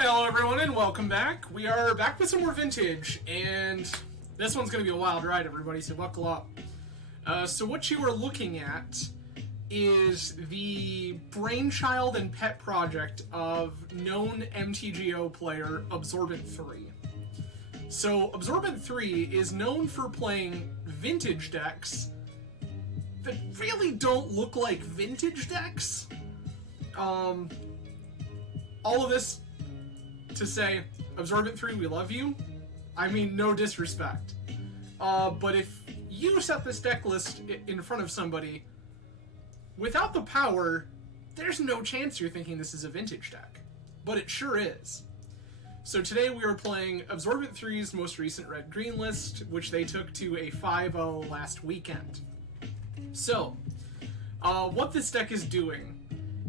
Hello everyone and welcome back. We are back with some more vintage, and this one's going to be a wild ride, everybody, so buckle up. So what you are looking at is the brainchild and pet project of known MTGO player Absorbentthree. So Absorbentthree is known for playing vintage decks that really don't look like vintage decks. All of this to say, Absorbentthree, we love you. I mean, no disrespect. But if you set this deck list in front of somebody, without the power, there's no chance you're thinking this is a vintage deck. But it sure is. So today we are playing Absorbenttree's most recent red-green list, which they took to a 5-0 last weekend. So, what this deck is doing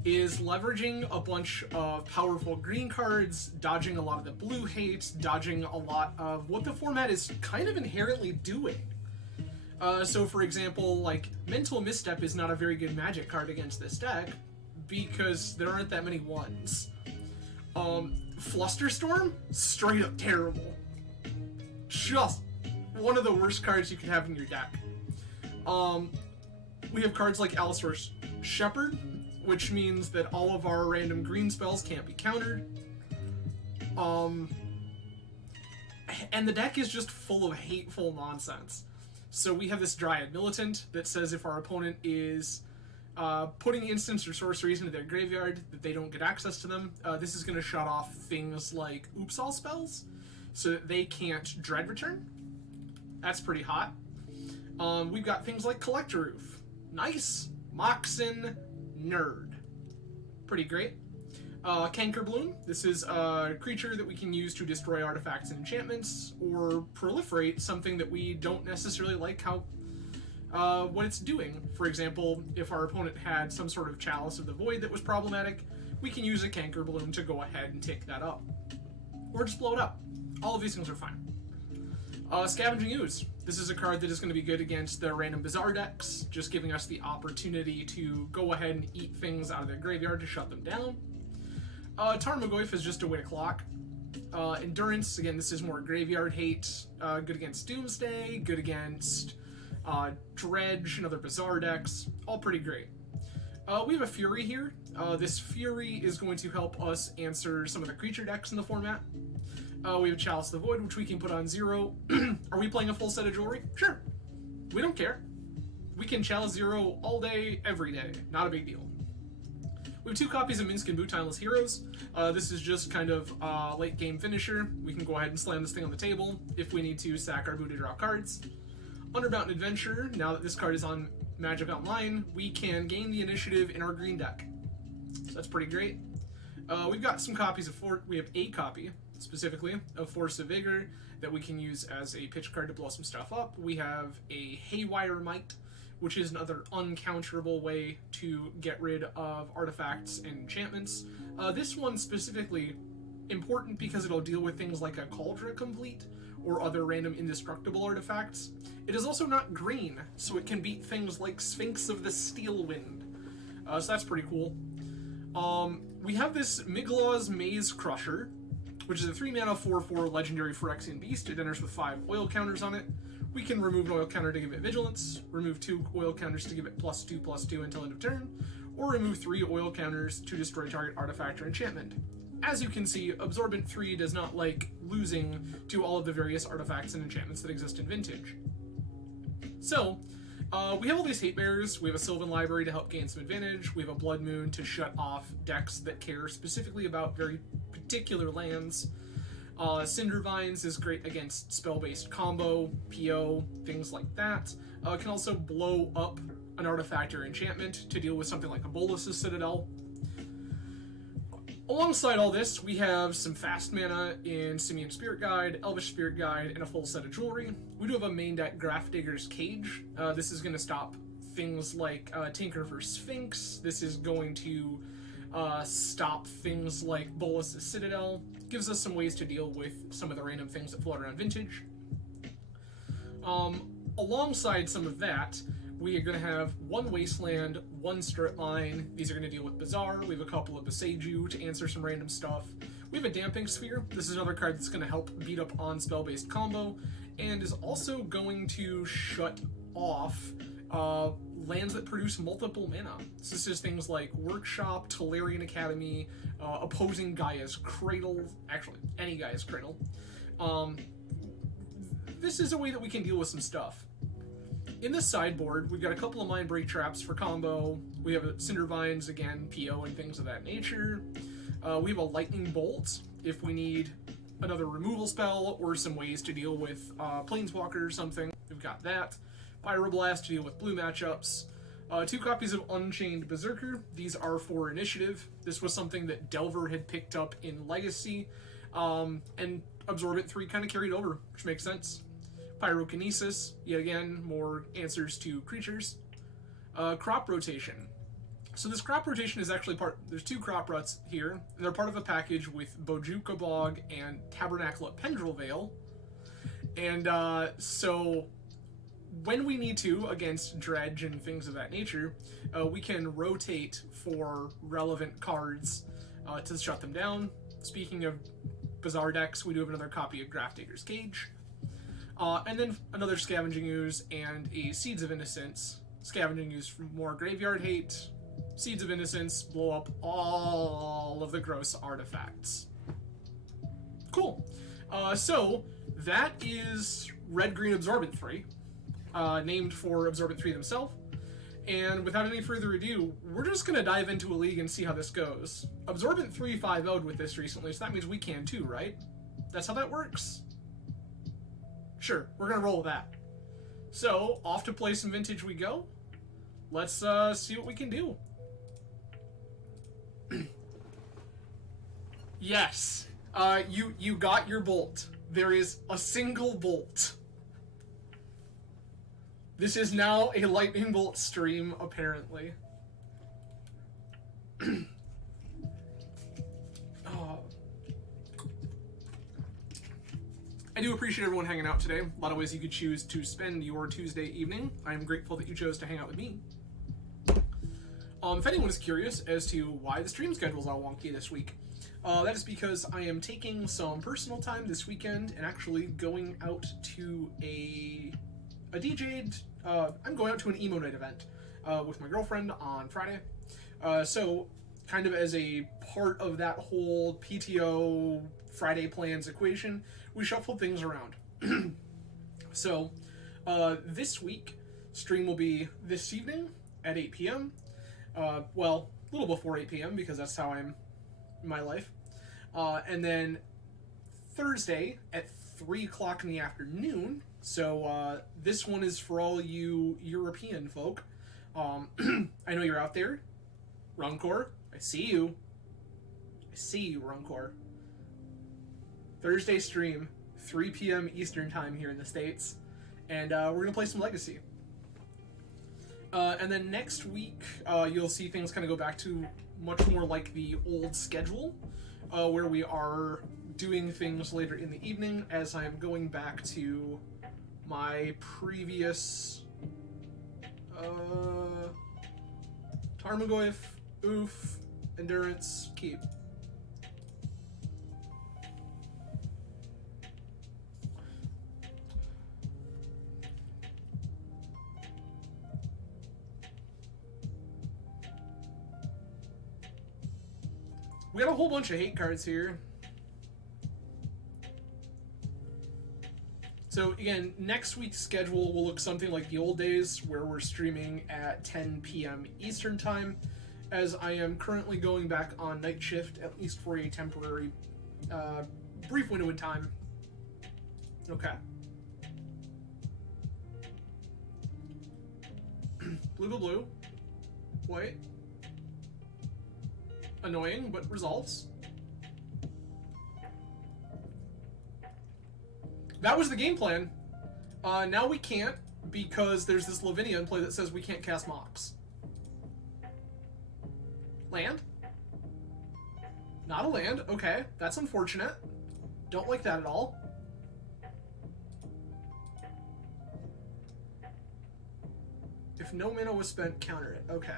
is leveraging a bunch of powerful green cards, dodging a lot of the blue hate, dodging a lot of what the format is kind of inherently doing. So for example, like, Mental Misstep is not a very good Magic card against this deck, because there aren't that many ones. Flusterstorm? Straight up terrible. Just one of the worst cards you could have in your deck. We have cards like Allosaurus Shepherd, which means that all of our random green spells can't be countered. And the deck is just full of hateful nonsense. So we have this Dryad Militant that says if our opponent is putting instants or sorceries into their graveyard, that they don't get access to them. This is going to shut off things like Oops All spells, so that they can't Dread Return. That's pretty hot. We've got things like Collector Roof. Nice. Moxen Nerd. Pretty great. Cankerbloom. This is a creature that we can use to destroy artifacts and enchantments, or proliferate something that we don't necessarily like how what it's doing. For example, if our opponent had some sort of Chalice of the Void that was problematic, we can use a Cankerbloom to go ahead and take that up. Or just blow it up. All of these things are fine. Scavenging Ooze. This is a card that is going to be good against the random Bazaar decks, just giving us the opportunity to go ahead and eat things out of their graveyard to shut them down. Tarmo-Goofy is just a Wit Clock. Endurance, again, this is more graveyard hate. Good against Doomsday, good against Dredge and other Bazaar decks. All pretty great. We have a Fury here. This Fury is going to help us answer some of the creature decks in the format. We have Chalice of the Void, which we can put on 0. Are we playing a full set of jewelry? Sure. We don't care. We can Chalice 0 all day, every day. Not a big deal. We have 2 copies of Minsc and Boot Timeless Heroes. This is just kind of a late game finisher. We can go ahead and slam this thing on the table if we need to sack our boot to draw cards. Underbound Adventure, now that this card is on Magic Online, we can gain the initiative in our green deck. So that's pretty great. We've got some copies of we have a copy, specifically, of Force of Vigor that we can use as a pitch card to blow some stuff up. We have a Haywire Might, which is another uncounterable way to get rid of artifacts and enchantments. This one specifically important because it'll deal with things like a Cauldron Complete or other random indestructible artifacts. It is also not green, so it can beat things like Sphinx of the Steel Wind. So that's pretty cool. We have this Miglaw's Maze Crusher, which is a 3-mana 4/4 legendary Phyrexian beast. It enters with 5 oil counters on it. We can remove an oil counter to give it vigilance, remove 2 oil counters to give it +2/+2 until end of turn, or remove 3 oil counters to destroy target artifact or enchantment. As you can see, Absorbentthree does not like losing to all of the various artifacts and enchantments that exist in Vintage. So, we have all these hate bearers. We have a Sylvan Library to help gain some advantage. We have a Blood Moon to shut off decks that care specifically about very particular lands. Cinder Vines is great against spell-based combo, PO, things like that. Can also blow up an artifact or enchantment to deal with something like a Bolas's Citadel. Alongside all this, we have some fast mana in Simian Spirit Guide, Elvish Spirit Guide, and a full set of jewelry. We do have a main deck Grafdigger's Cage. This is going to stop things like Tinker for Sphinx. This is going to stop things like Bolas's Citadel. Gives us some ways to deal with some of the random things that float around Vintage. Alongside some of that, we are going to have 1 Wasteland, 1 Strip Line. These are going to deal with Bazaar. We have a couple of Beseiju to answer some random stuff. We have a Damping Sphere. This is another card that's going to help beat up on spell-based combo, and is also going to shut off lands that produce multiple mana. So this is things like Workshop, Tolarian Academy, opposing Gaia's Cradle, actually, any Gaia's Cradle. This is a way that we can deal with some stuff. In the sideboard, we've got a couple of Mindbreak Traps for combo. We have Cinder Vines, again, PO and things of that nature. We have a Lightning Bolt if we need another removal spell or some ways to deal with Planeswalker or something. We've got that. Pyroblast to deal with blue matchups. 2 copies of Unchained Berserker. These are for initiative. This was something that Delver had picked up in Legacy, and Absorbentthree kind of carried over, which makes sense. Pyrokinesis, yet again, more answers to creatures. Crop Rotation. So this Crop Rotation is actually there's 2 Crop Ruts here, and they're part of a package with Bojuka Bog and Tabernacle at Pendrel Vale. And so when we need to, against Dredge and things of that nature, we can rotate for relevant cards to shut them down. Speaking of Bizarre decks, we do have another copy of Grafdigger's Cage. And then another Scavenging Ooze and a Seeds of Innocence. Scavenging Ooze for more graveyard hate. Seeds of Innocence blow up all of the gross artifacts. Cool. So that is Red-Green Absorbentthree, named for Absorbentthree themselves. And without any further ado, we're just going to dive into a league and see how this goes. Absorbentthree 5-0'd with this recently, so that means we can too, right? That's how that works? Sure, we're going to roll with that. So, off to play some Vintage we go. Let's see what we can do. Yes, you got your bolt. There is a single bolt. This is now a lightning bolt stream, apparently. I do appreciate everyone hanging out today. A lot of ways you could choose to spend your Tuesday evening. I am grateful that you chose to hang out with me. If anyone is curious as to why the stream schedule is all wonky this week, that is because I am taking some personal time this weekend and actually going out to a DJ'd. I'm going out to an emo night event with my girlfriend on Friday. So, kind of as a part of that whole PTO Friday plans equation, we shuffled things around. So, this week, stream will be this evening at 8 p.m. Well, a little before 8 p.m. because that's how I'm in my life. And then Thursday at 3 o'clock in the afternoon. So this one is for all you European folk. I know you're out there. Runcor, I see you. I see you, Runcor. Thursday stream, 3 p.m. Eastern time here in the States. And we're going to play some Legacy. And then next week, you'll see things kind of go back to much more like the old schedule, where we are doing things later in the evening as I am going back to my previous Tarmo-Goofy, Oof, Endurance, Keep. We got a whole bunch of hate cards here. So again, next week's schedule will look something like the old days, where we're streaming at 10 p.m. Eastern time, as I am currently going back on night shift, at least for a temporary, brief window in time. Okay. Blue, blue, blue. White. Annoying, but resolves. That was the game plan. Now we can't, because there's this Lavinia in play that says we can't cast Mox. Land? Not a land. Okay, that's unfortunate. Don't like that at all. If no mana was spent, counter it. Okay.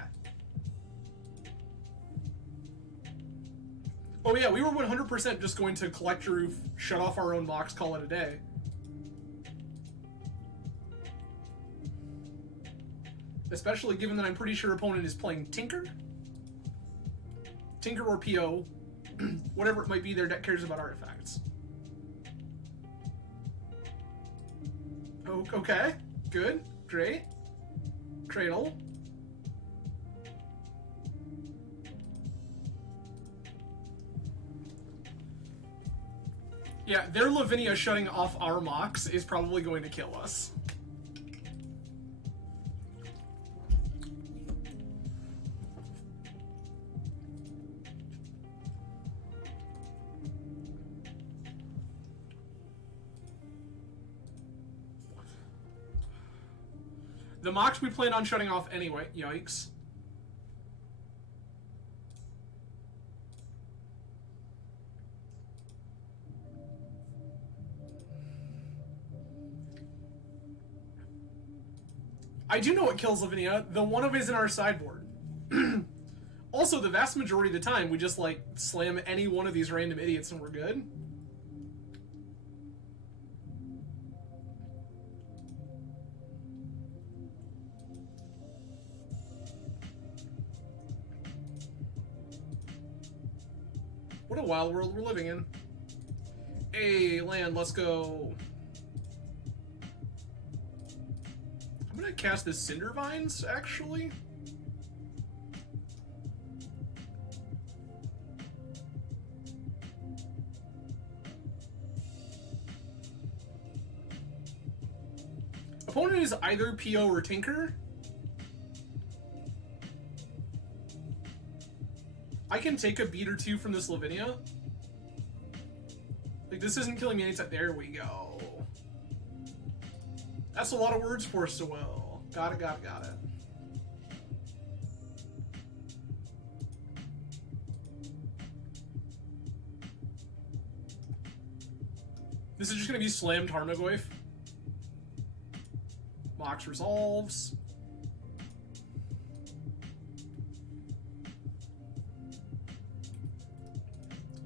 Oh yeah, we were 100% just going to collect your roof, shut off our own box, call it a day. Especially given that I'm pretty sure opponent is playing Tinker? Tinker or PO. Whatever it might be, their deck cares about artifacts. Oh, okay. Good. Great. Cradle. Yeah, their Lavinia shutting off our Mox is probably going to kill us. The Mox we plan on shutting off anyway. Yikes. I do know what kills Lavinia. The one of is in our sideboard. Also, the vast majority of the time, we just, like, slam any one of these random idiots and we're good. What a wild world we're living in. Hey, land, let's go. I'm gonna cast the Cinder Vines, actually. Opponent is either PO or Tinker. I can take a beat or two from this Lavinia. Like, this isn't killing me anytime. There we go. That's a lot of words for so well. Got it, got it, got it. This is just going to be slam Tarmo-Goofy. Mox resolves.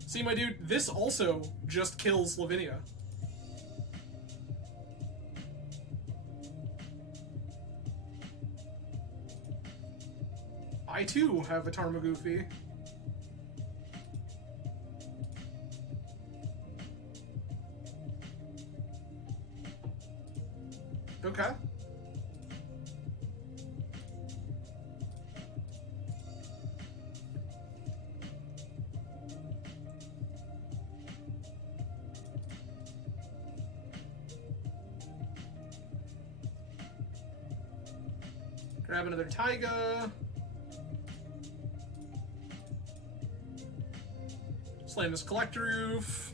See, my dude, this also just kills Lavinia. I too have a Tarmo-Goofy. Okay. Grab another Taiga. Slam this collector roof.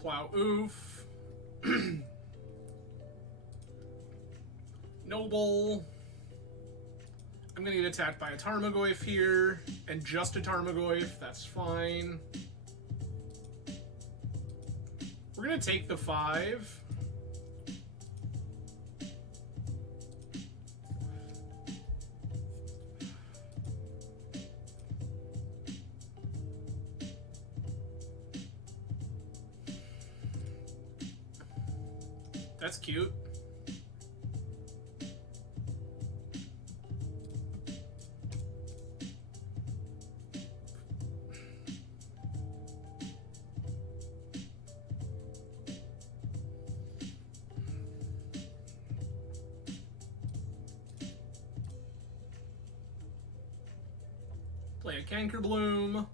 Plow oof. Noble. I'm gonna get attacked by a Tarmo-Goofy here, and just a Tarmo-Goofy, that's fine. We're gonna take the 5. That's cute. Play a Canker Bloom.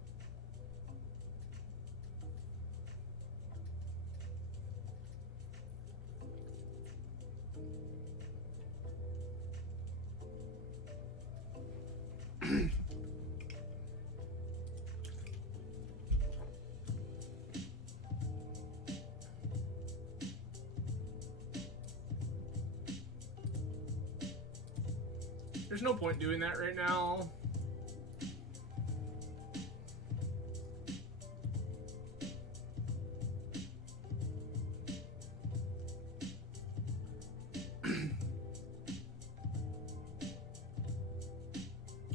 There's no point doing that right now.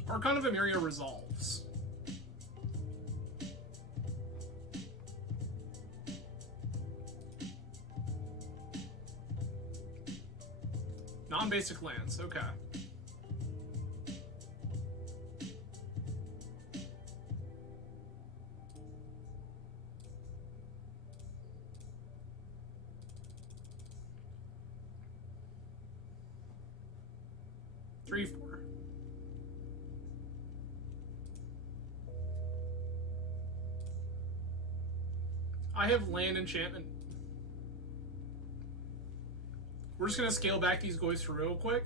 Archon of Emeria resolves. Non-basic lands, okay. Three, four. I have land enchantment. We're just gonna scale back these guys for real quick.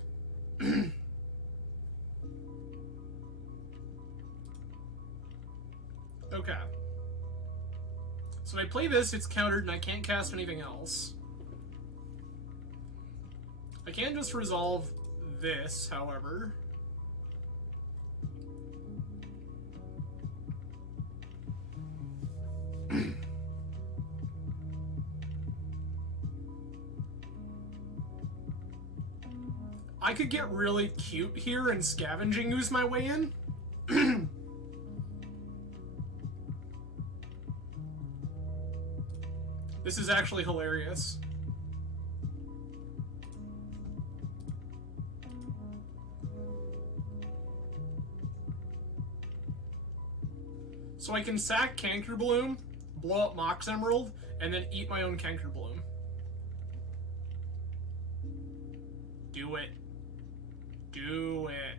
Okay. So when I play this, it's countered and I can't cast anything else. I can just resolve this, however. I could get really cute here and scavenging ooze my way in. This is actually hilarious. So I can sack Canker Bloom, blow up Mox Emerald, and then eat my own Canker Bloom. Do it. Do it.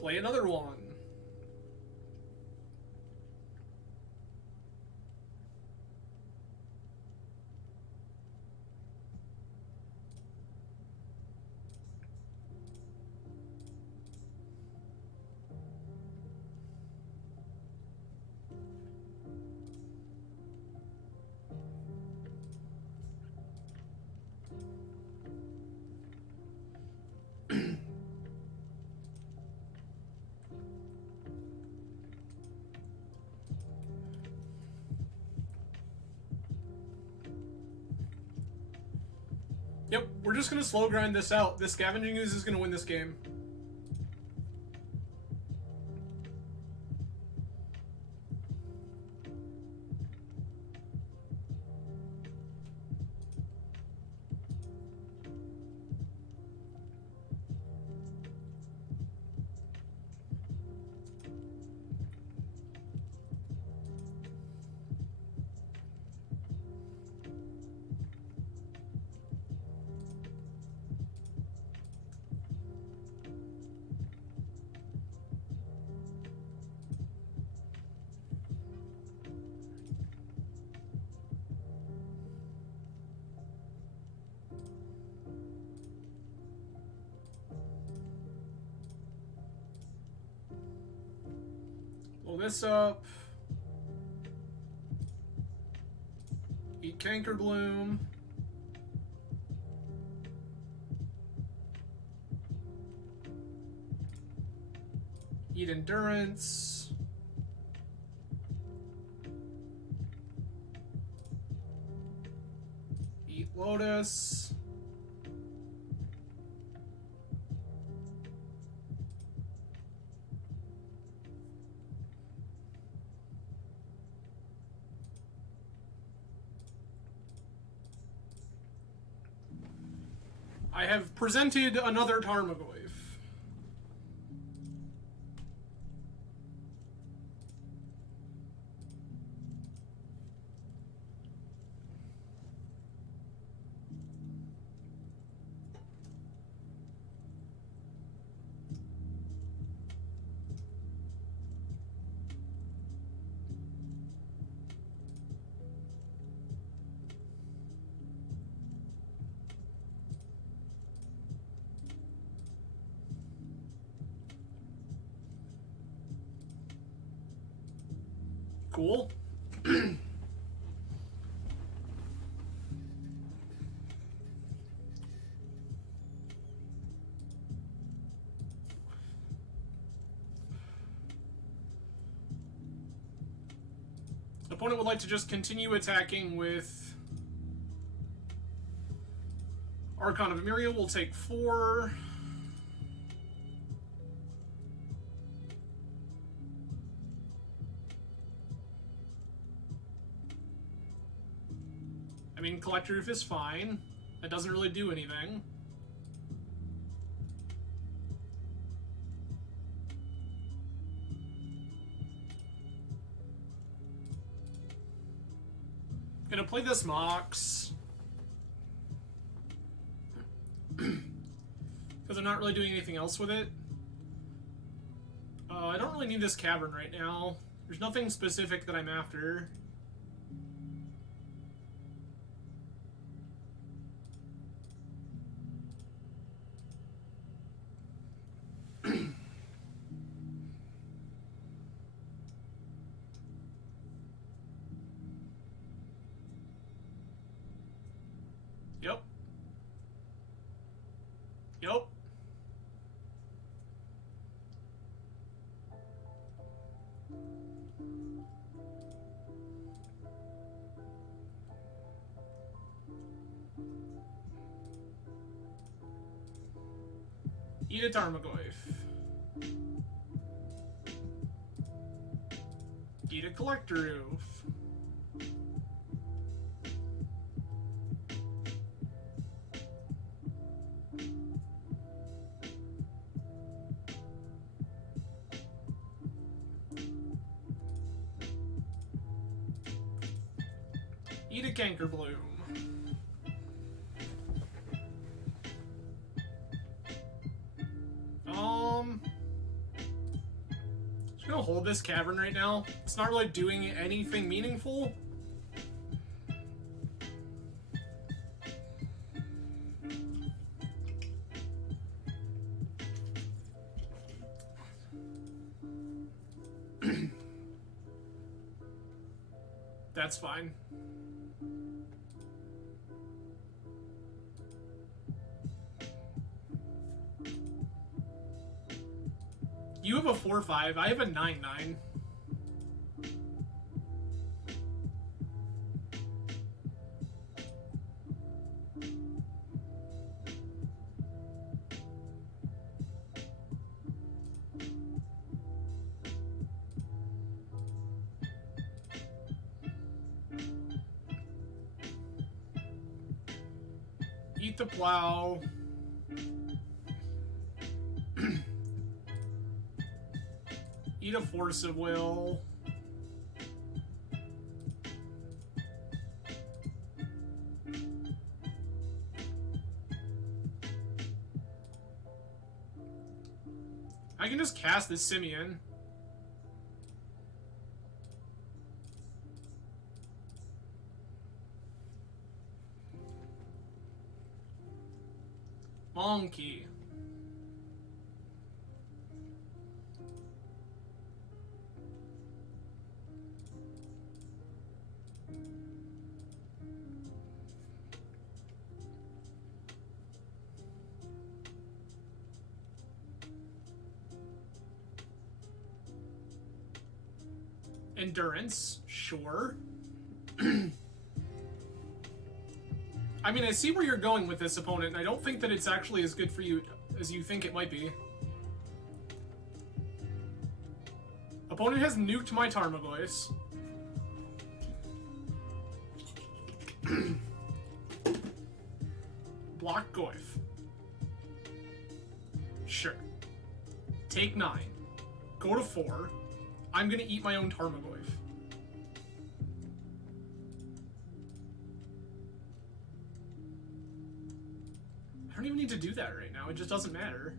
Play another one. Yep, we're just gonna slow grind this out. This Scavenging Ooze is gonna win this game. Blow this up. Eat Canker Bloom. Eat Endurance. Eat Lotus. I have presented another Tarmo-Goofy. Cool. Opponent would like to just continue attacking with Archon of Emeria. Will take 4. I mean, Collector Roof is fine. It doesn't really do anything. Gonna play this Mox. Because I'm not really doing anything else with it. I don't really need this Cavern right now. There's nothing specific that I'm after. Yep. Yep. Eat a Tarmo-Goofy. Eat a Collector Roof. Eat a Canker Bloom. Just gonna hold this Cavern right now. It's not really doing anything meaningful. That's fine. You have a 4/5. I have a 9/9. Eat the Plow. Eat a Force of Will. I can just cast this Simeon. Monkey. Endurance, sure. I mean, I see where you're going with this, opponent, and I don't think that it's actually as good for you as you think it might be. Opponent has nuked my Tarmo-Goofs. Block Goif. take 9. Go to 4. I'm gonna eat my own Tarmo-Goofy. I don't even need to do that right now. It just doesn't matter.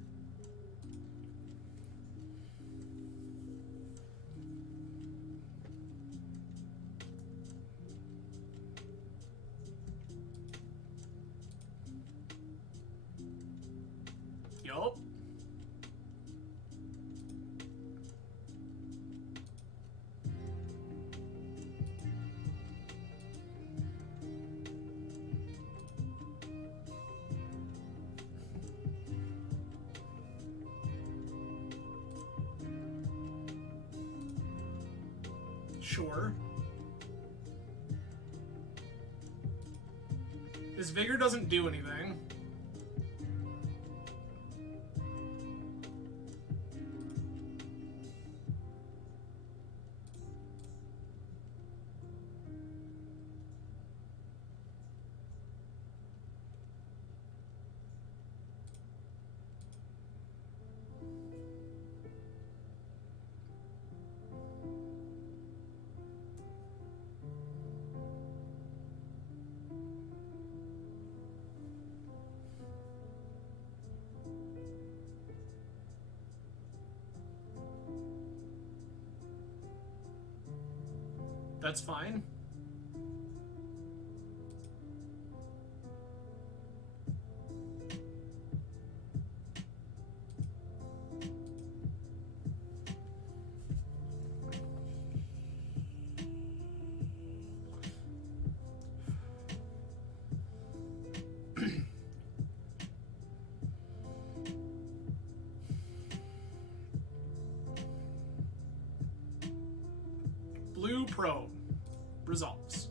Yup. Sure. This Vigor doesn't do anything. That's fine. Blue probe resolves.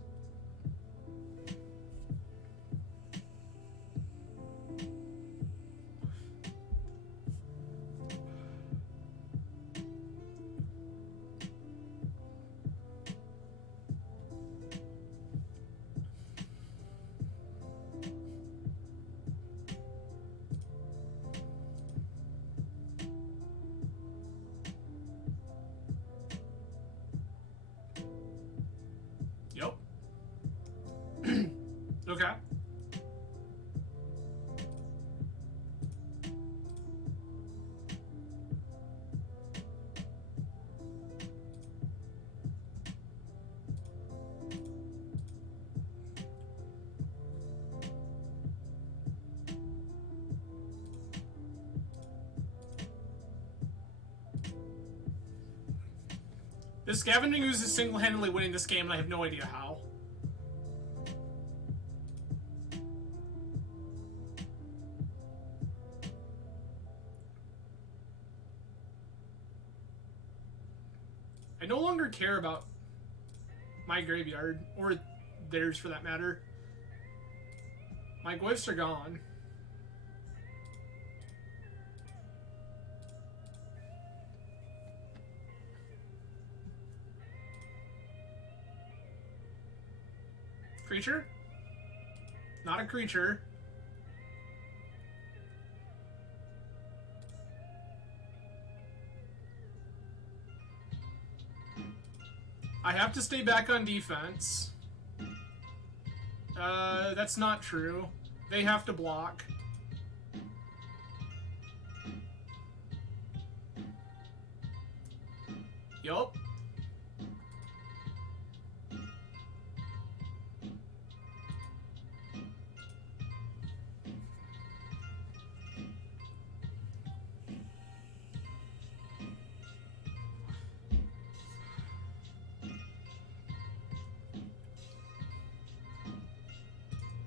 Yep. Okay. This Scavenging Ooze is single-handedly winning this game, and I have no idea how. I no longer care about my graveyard, or theirs for that matter. My glyphs are gone. Creature? Not a creature. I have to stay back on defense. That's not true. They have to block. Yup.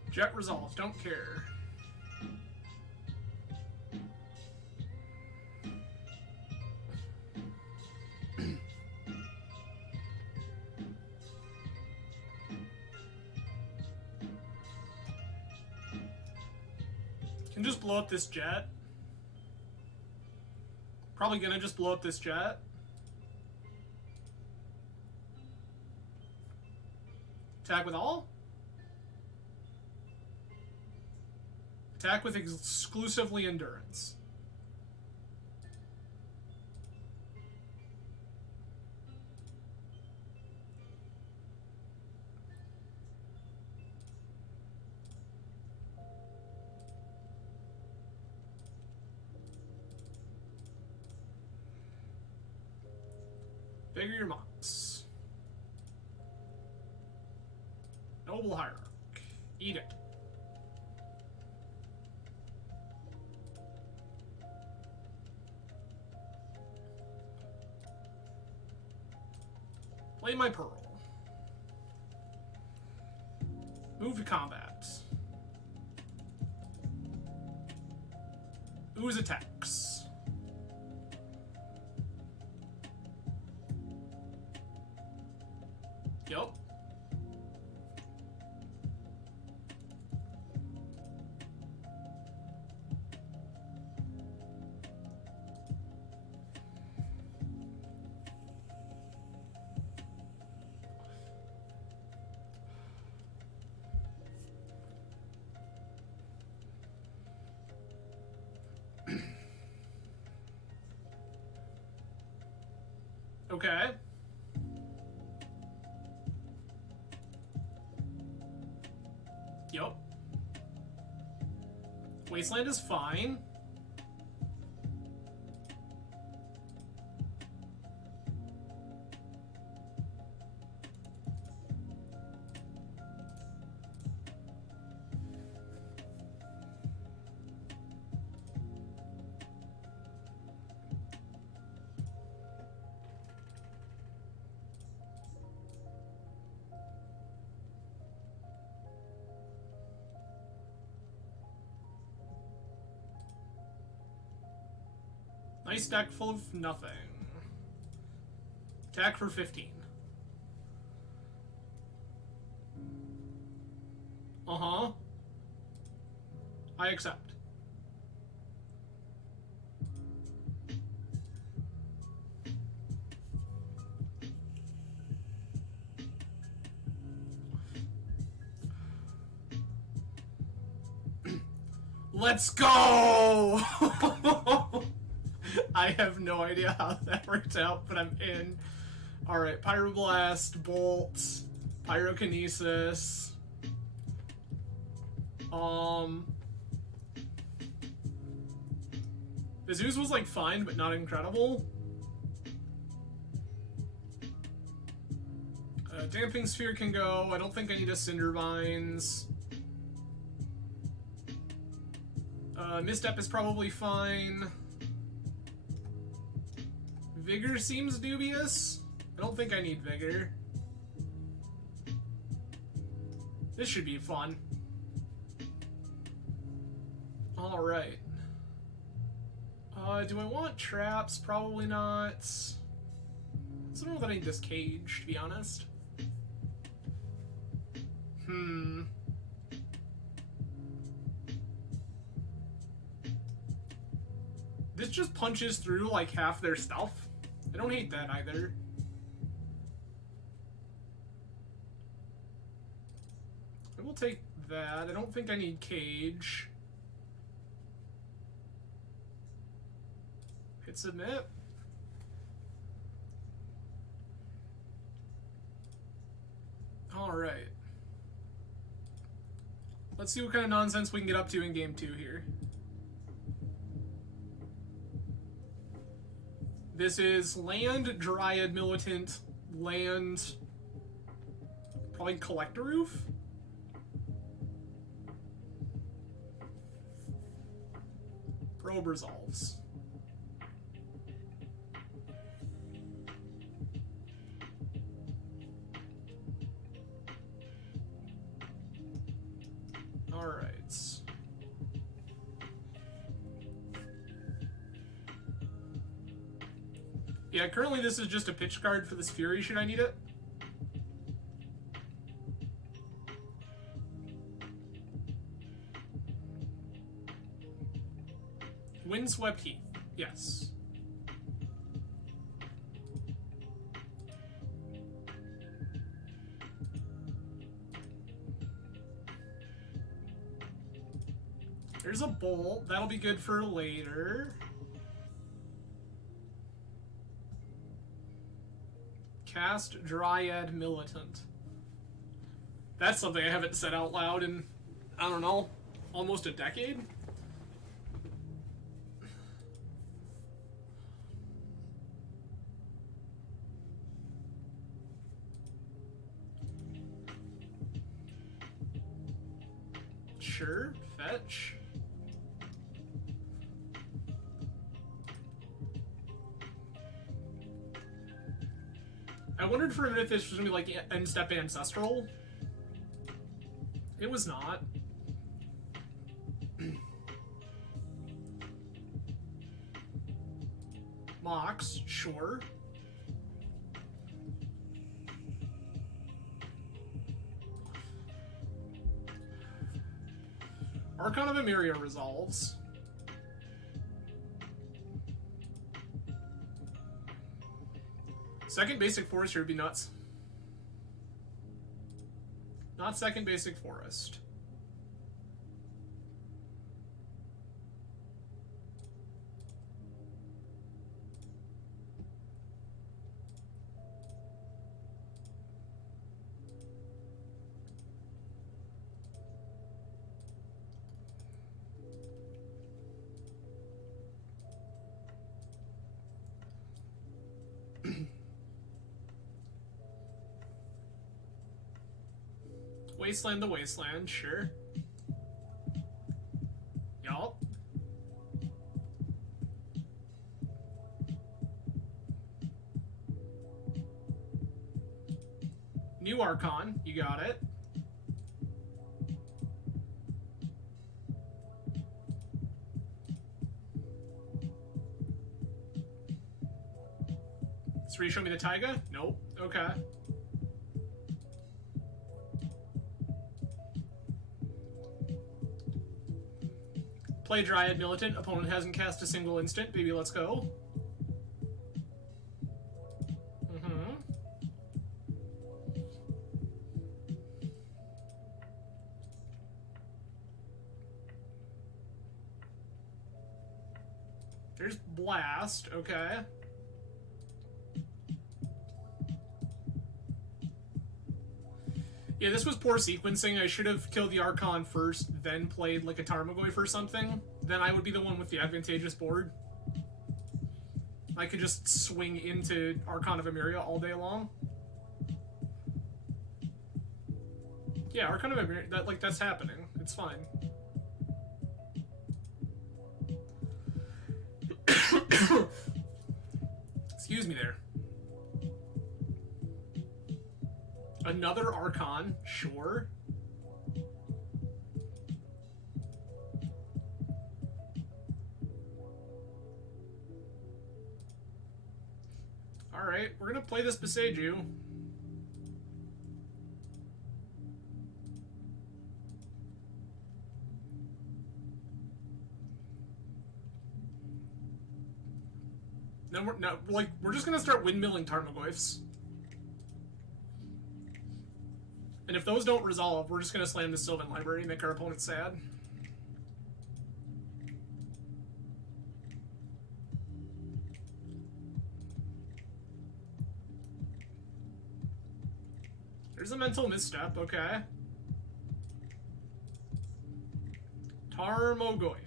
Jet resolve, don't care. Can just blow up this jet. Probably gonna just blow up this jet. Attack with all? Attack with exclusively endurance. Bigger your monks. Noble Hierarch. Eat it. Play my Pearl. Move to combat. Ooze attacks. Yup. Okay. Yup. Wasteland is fine. Nice deck full of nothing. Attack for 15. Uh-huh. I accept. Let's go! I have no idea how that worked out, but I'm in. Alright, Pyroblast, Bolt, Pyrokinesis. The Zeus was like fine, but not incredible. Damping Sphere can go. I don't think I need a Cindervines. Misstep is probably fine. Vigor seems dubious. I don't think I need Vigor. This should be fun. Alright. Do I want traps? Probably not. I don't know that I need this cage, to be honest. This just punches through like half their stuff. I don't hate that either. I will take that. I don't think I need cage. Hit submit. Alright. Let's see what kind of nonsense we can get up to in game 2 here. This is land, Dryad, Militant, land, probably Collector Roof? Probe resolves. Alright. Yeah, currently this is just a pitch card for this Fury, should I need it? Windswept Heath, yes. There's a Bolt, that'll be good for later. Cast Dryad Militant. That's something I haven't said out loud in, I don't know, almost a decade? Sure, fetch. I wondered for a minute if this was gonna be like end step ancestral. It was not. Mox, sure. Archon of Emeria resolves. Second basic forest here would be nuts. Not second basic forest. Wasteland the Wasteland, sure. Yup. New Archon, you got it. So you show me the taiga? Nope. Okay. Play Dryad Militant. Opponent hasn't cast a single instant. Baby, let's go. There's Blast. Okay. Yeah, this was poor sequencing. I should have killed the Archon first, then played like a Tarmo-Goofy or something. Then I would be the one with the advantageous board. I could just swing into Archon of Emeria all day long. Yeah, Archon of Emeria, that's happening. It's fine. Excuse me there. Another Archon, sure. Alright, we're gonna play this Beseiju. Then we're just gonna start windmilling Tarmo-Goyfs. And if those don't resolve, we're just gonna slam the Sylvan Library and make our opponent sad. There's a mental misstep, okay. Tarmo-Goyf.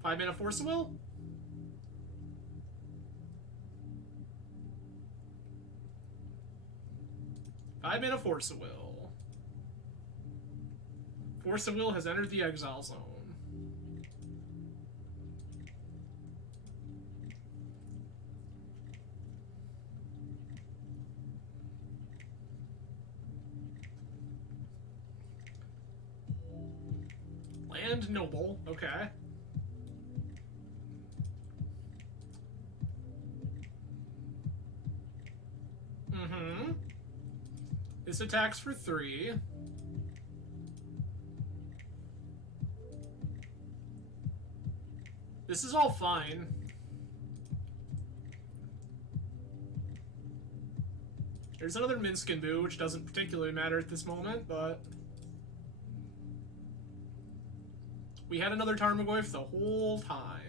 Five mana Force of Will? Five mana Force of Will. Force of Will has entered the exile zone. Land Noble, okay. This attacks for 3. This is all fine. There's another Minskin Boo, which doesn't particularly matter at this moment, but... we had another Tarmo-Goyf the whole time.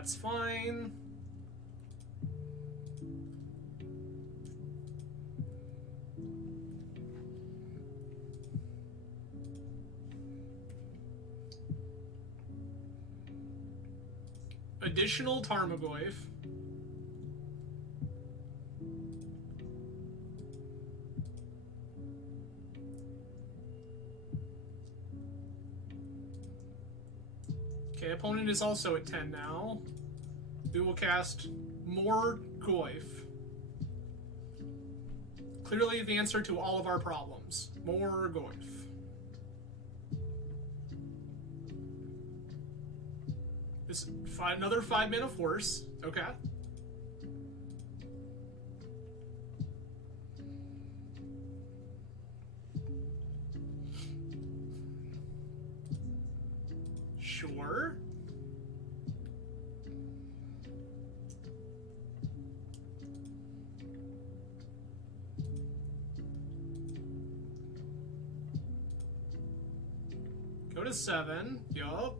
That's fine. Additional Tarmo-Goofy. Okay, opponent is also at 10 now. We will cast more Goif. Clearly the answer to all of our problems. More Goif. This another 5-mana force. Okay. Sure. Go to 7. Yup.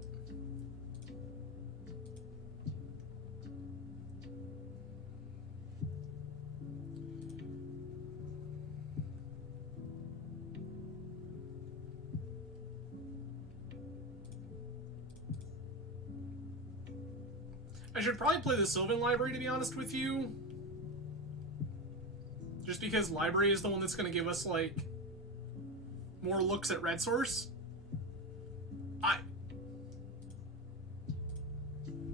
I should probably play the Sylvan Library, to be honest with you. Just because Library is the one that's going to give us, like, more looks at red source.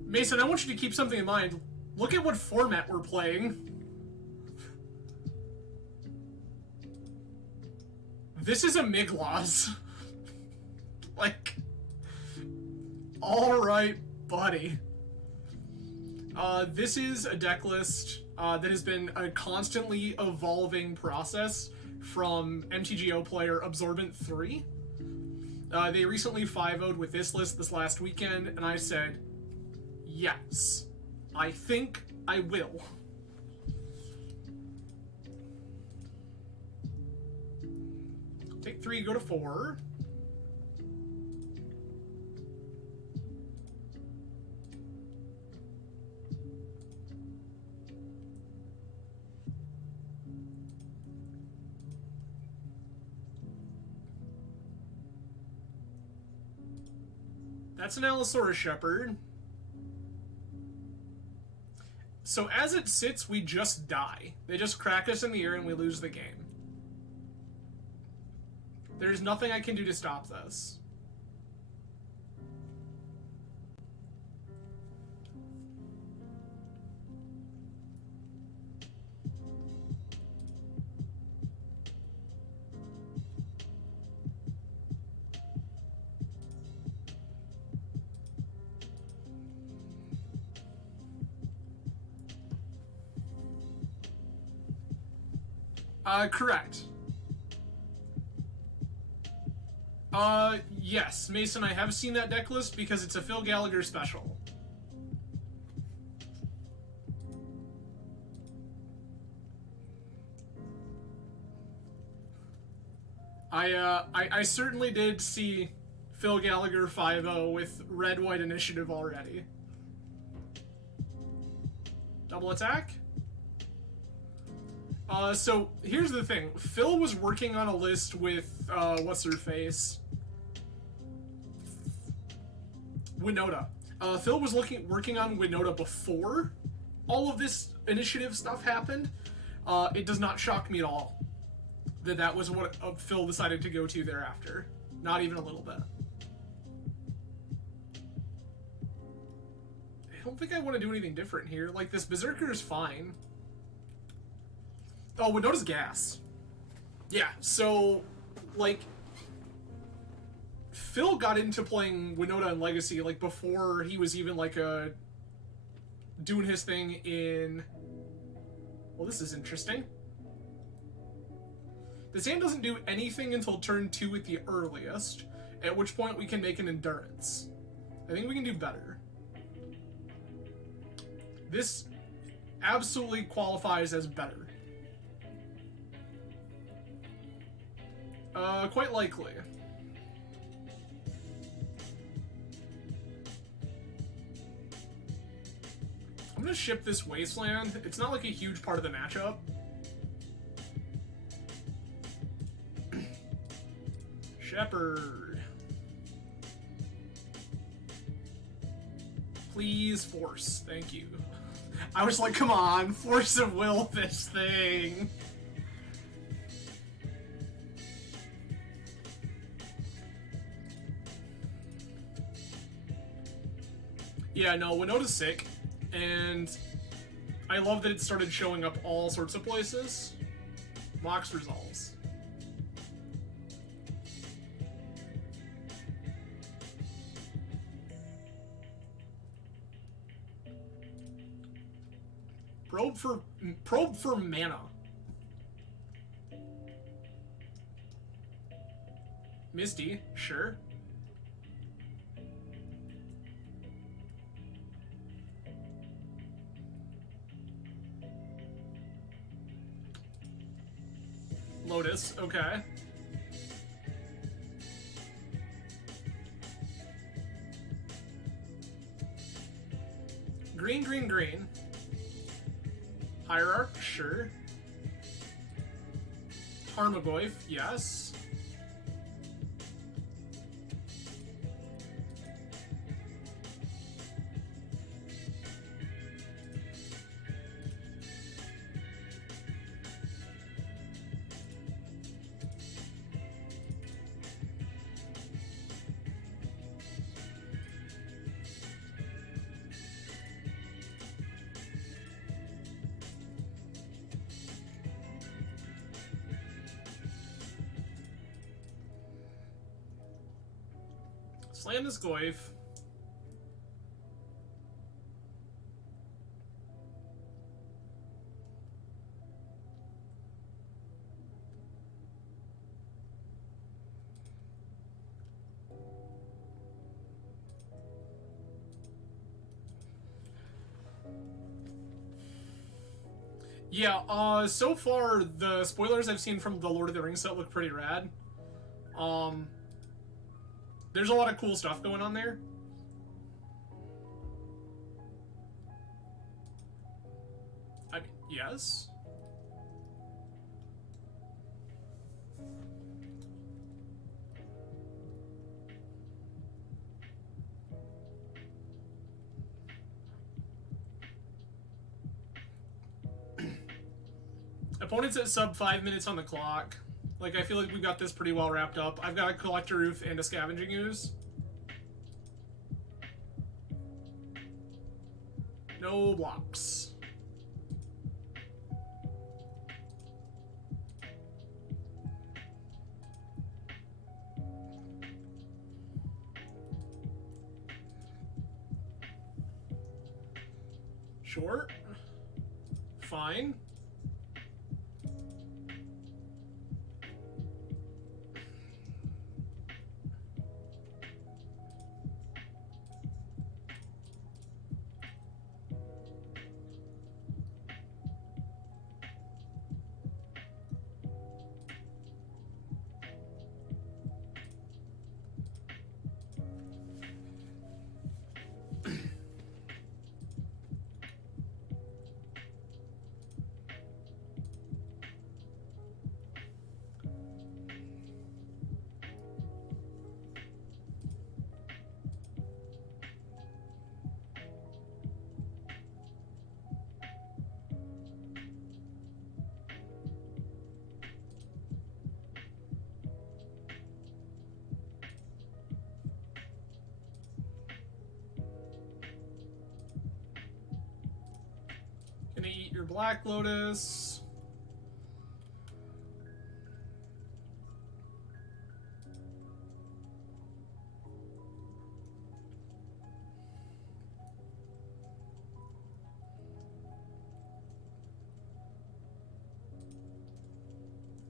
Mason, I want you to keep something in mind. Look at what format we're playing. This is a Migloz. Like, alright, buddy. This is a deck list that has been a constantly evolving process from MTGO player Absorbentthree. They recently 5-0'd with this list this last weekend, and I said, yes, I think I will. Take 3, go to 4. That's an Allosaurus Shepherd. So as it sits, we just die. They just crack us in the ear and we lose the game. There's nothing I can do to stop this. Correct. Yes, Mason, I have seen that deck list because it's a Phil Gallagher special. I certainly did see Phil Gallagher 5-0 with red-white initiative already. Double attack? So, here's the thing. Phil was working on a list with, what's-her-face? Winota. Phil was working on Winota before all of this initiative stuff happened. It does not shock me at all that that was what Phil decided to go to thereafter. Not even a little bit. I don't think I want to do anything different here. Like, this Berserker is fine. Oh, Winota's gas. Yeah, so, like, Phil got into playing Winota and Legacy, like, before he was even, like, doing his thing in... Well, this is interesting. This hand doesn't do anything until turn 2 at the earliest, at which point we can make an Endurance. I think we can do better. This absolutely qualifies as better. Quite likely. I'm gonna ship this Wasteland. It's not like a huge part of the matchup. Shepherd. Please force. Thank you. I was like, come on, force of will this thing. Yeah, no, Winota's sick, and I love that it started showing up all sorts of places. Mox resolves. Probe for mana. Misty, sure. Lotus, okay. Green, green, green. Hierarch, sure. Tarmo-Goofy, yes. Slam this Goif. Yeah, so far, the spoilers I've seen from the Lord of the Rings set look pretty rad. There's a lot of cool stuff going on there. I mean, yes. Opponents at sub 5 minutes on the clock. Like, I feel like we've got this pretty well wrapped up. I've got a Collector Roof and a Scavenging Ooze. No blocks. Sure. Fine. Gonna eat your Black Lotus.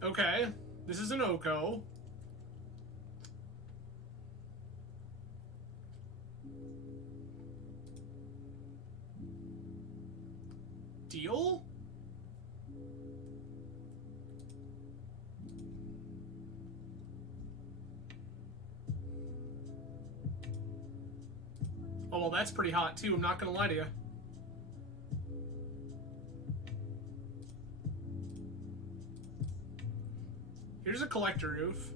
Okay, this is an Oko. Deal? Oh, well, that's pretty hot, too. I'm not gonna lie to you. Here's a collector roof.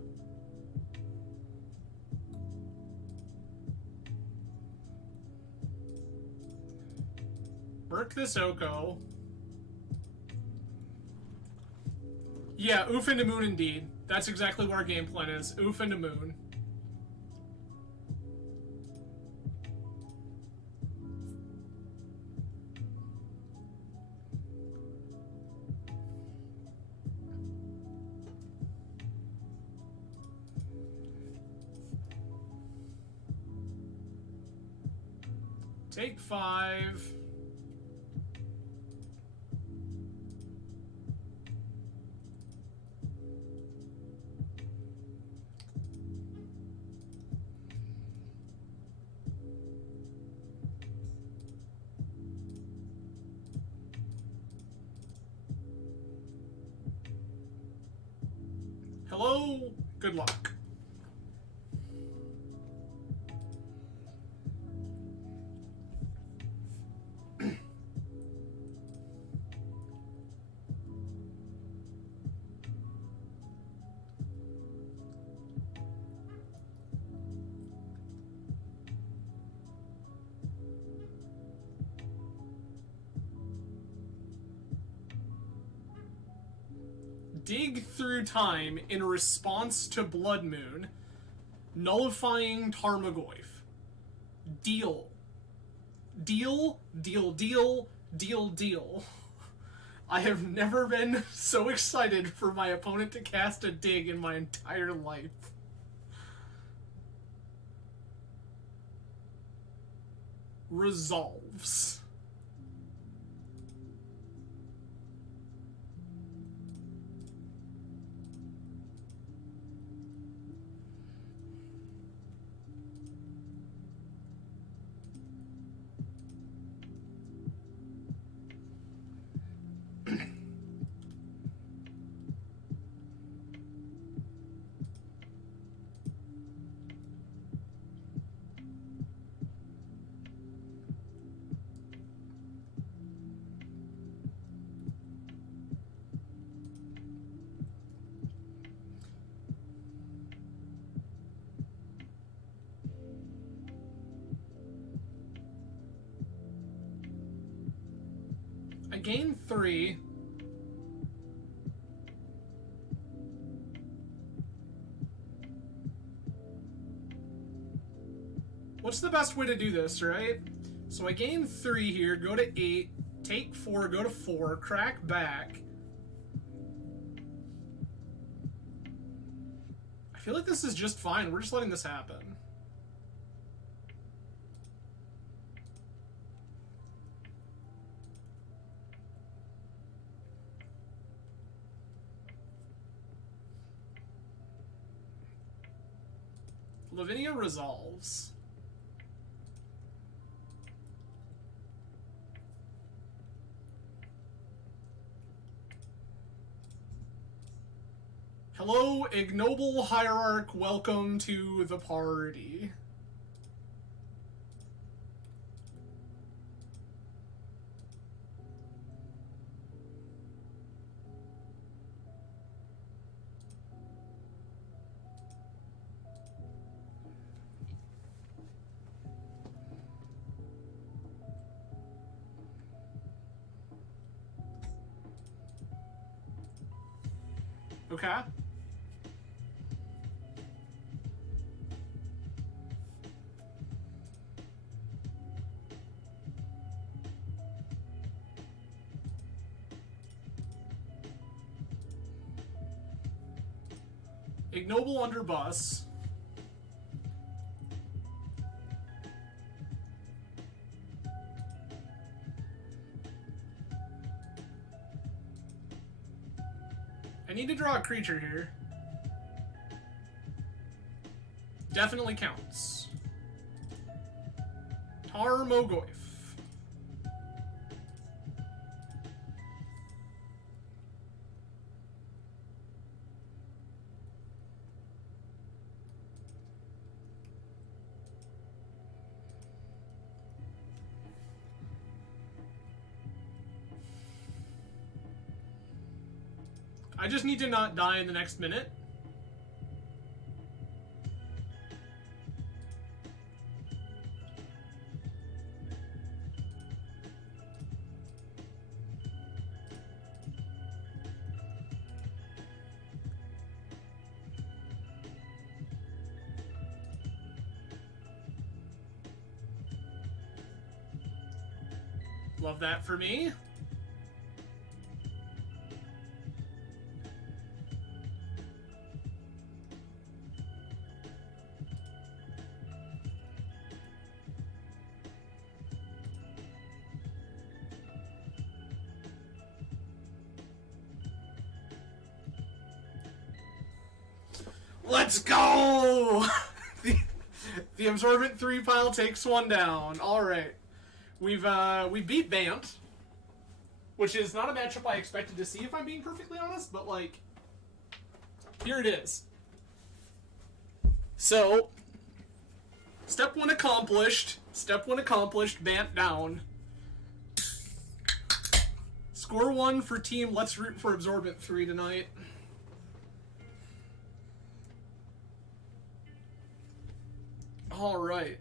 Work this Oko. Yeah, oof into moon indeed. That's exactly what our game plan is. Oof into moon. Take 5. Hello, good luck. Dig through time in response to Blood Moon, nullifying Tarmo-Goofy. Deal. Deal, deal, deal, deal, deal. I have never been so excited for my opponent to cast a dig in my entire life. Resolves. I gain 3. What's the best way to do this, right? So I gain 3 here, go to 8, take 4, go to 4, crack back. I feel like this is just fine. We're just letting this happen. Lavinia resolves. Hello, ignoble hierarch. Welcome to the party. Okay. Ignoble under bus. I need to draw a creature here. Definitely counts. Tarmo-Goofy. I just need to not die in the next minute. Love that for me. Let's go! The Absorbentthree pile takes one down. Alright. We beat Bant, which is not a matchup I expected to see, if I'm being perfectly honest, but, like, here it is. So, step one accomplished. Step one accomplished, Bant down. Score one for team Let's Root for Absorbentthree tonight. Alright.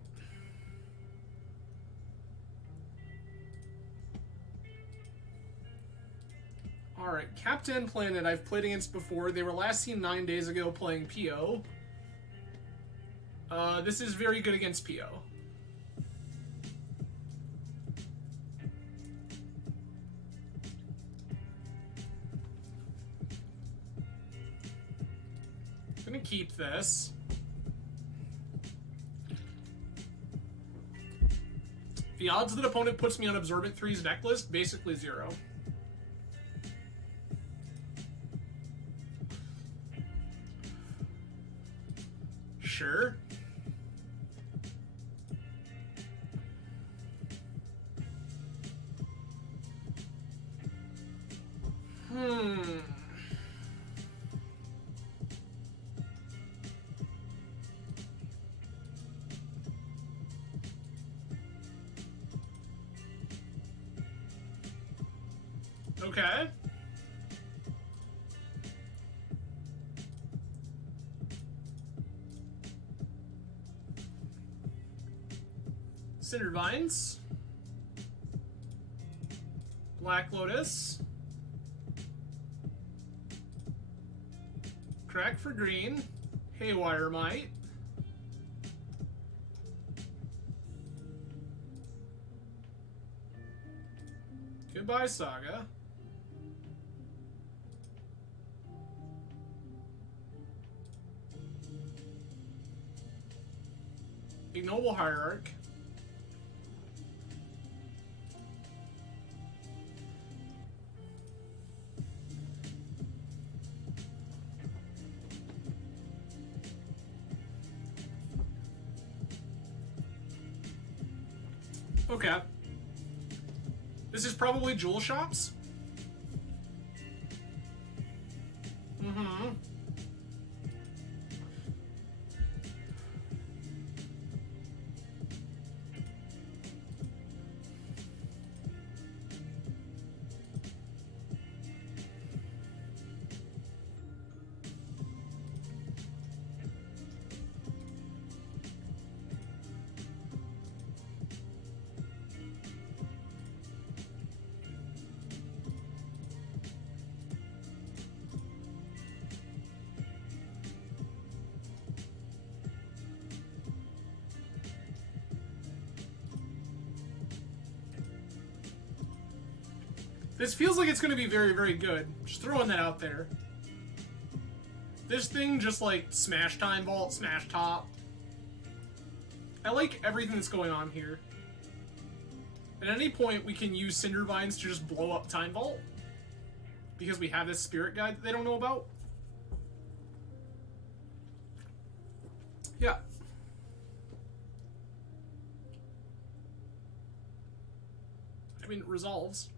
Alright, Captain Planet I've played against before. They were last seen 9 days ago playing PO. This is very good against PO. I'm gonna keep this. The odds that opponent puts me on Absorbenttthree's deck list, basically 0. Sure. Okay. Cinder Vines. Black Lotus. Crack for green. Haywire Might. Goodbye Saga. Ignoble Hierarch. Okay. This is probably Jewel Shops. Mm-hmm. This feels like it's going to be very, very good. Just throwing that out there. This thing just like smash Time Vault, smash top. I like everything that's going on here. At any point, we can use Cinder Vines to just blow up Time Vault. Because we have this Spirit Guide that they don't know about. Yeah. I mean, it resolves.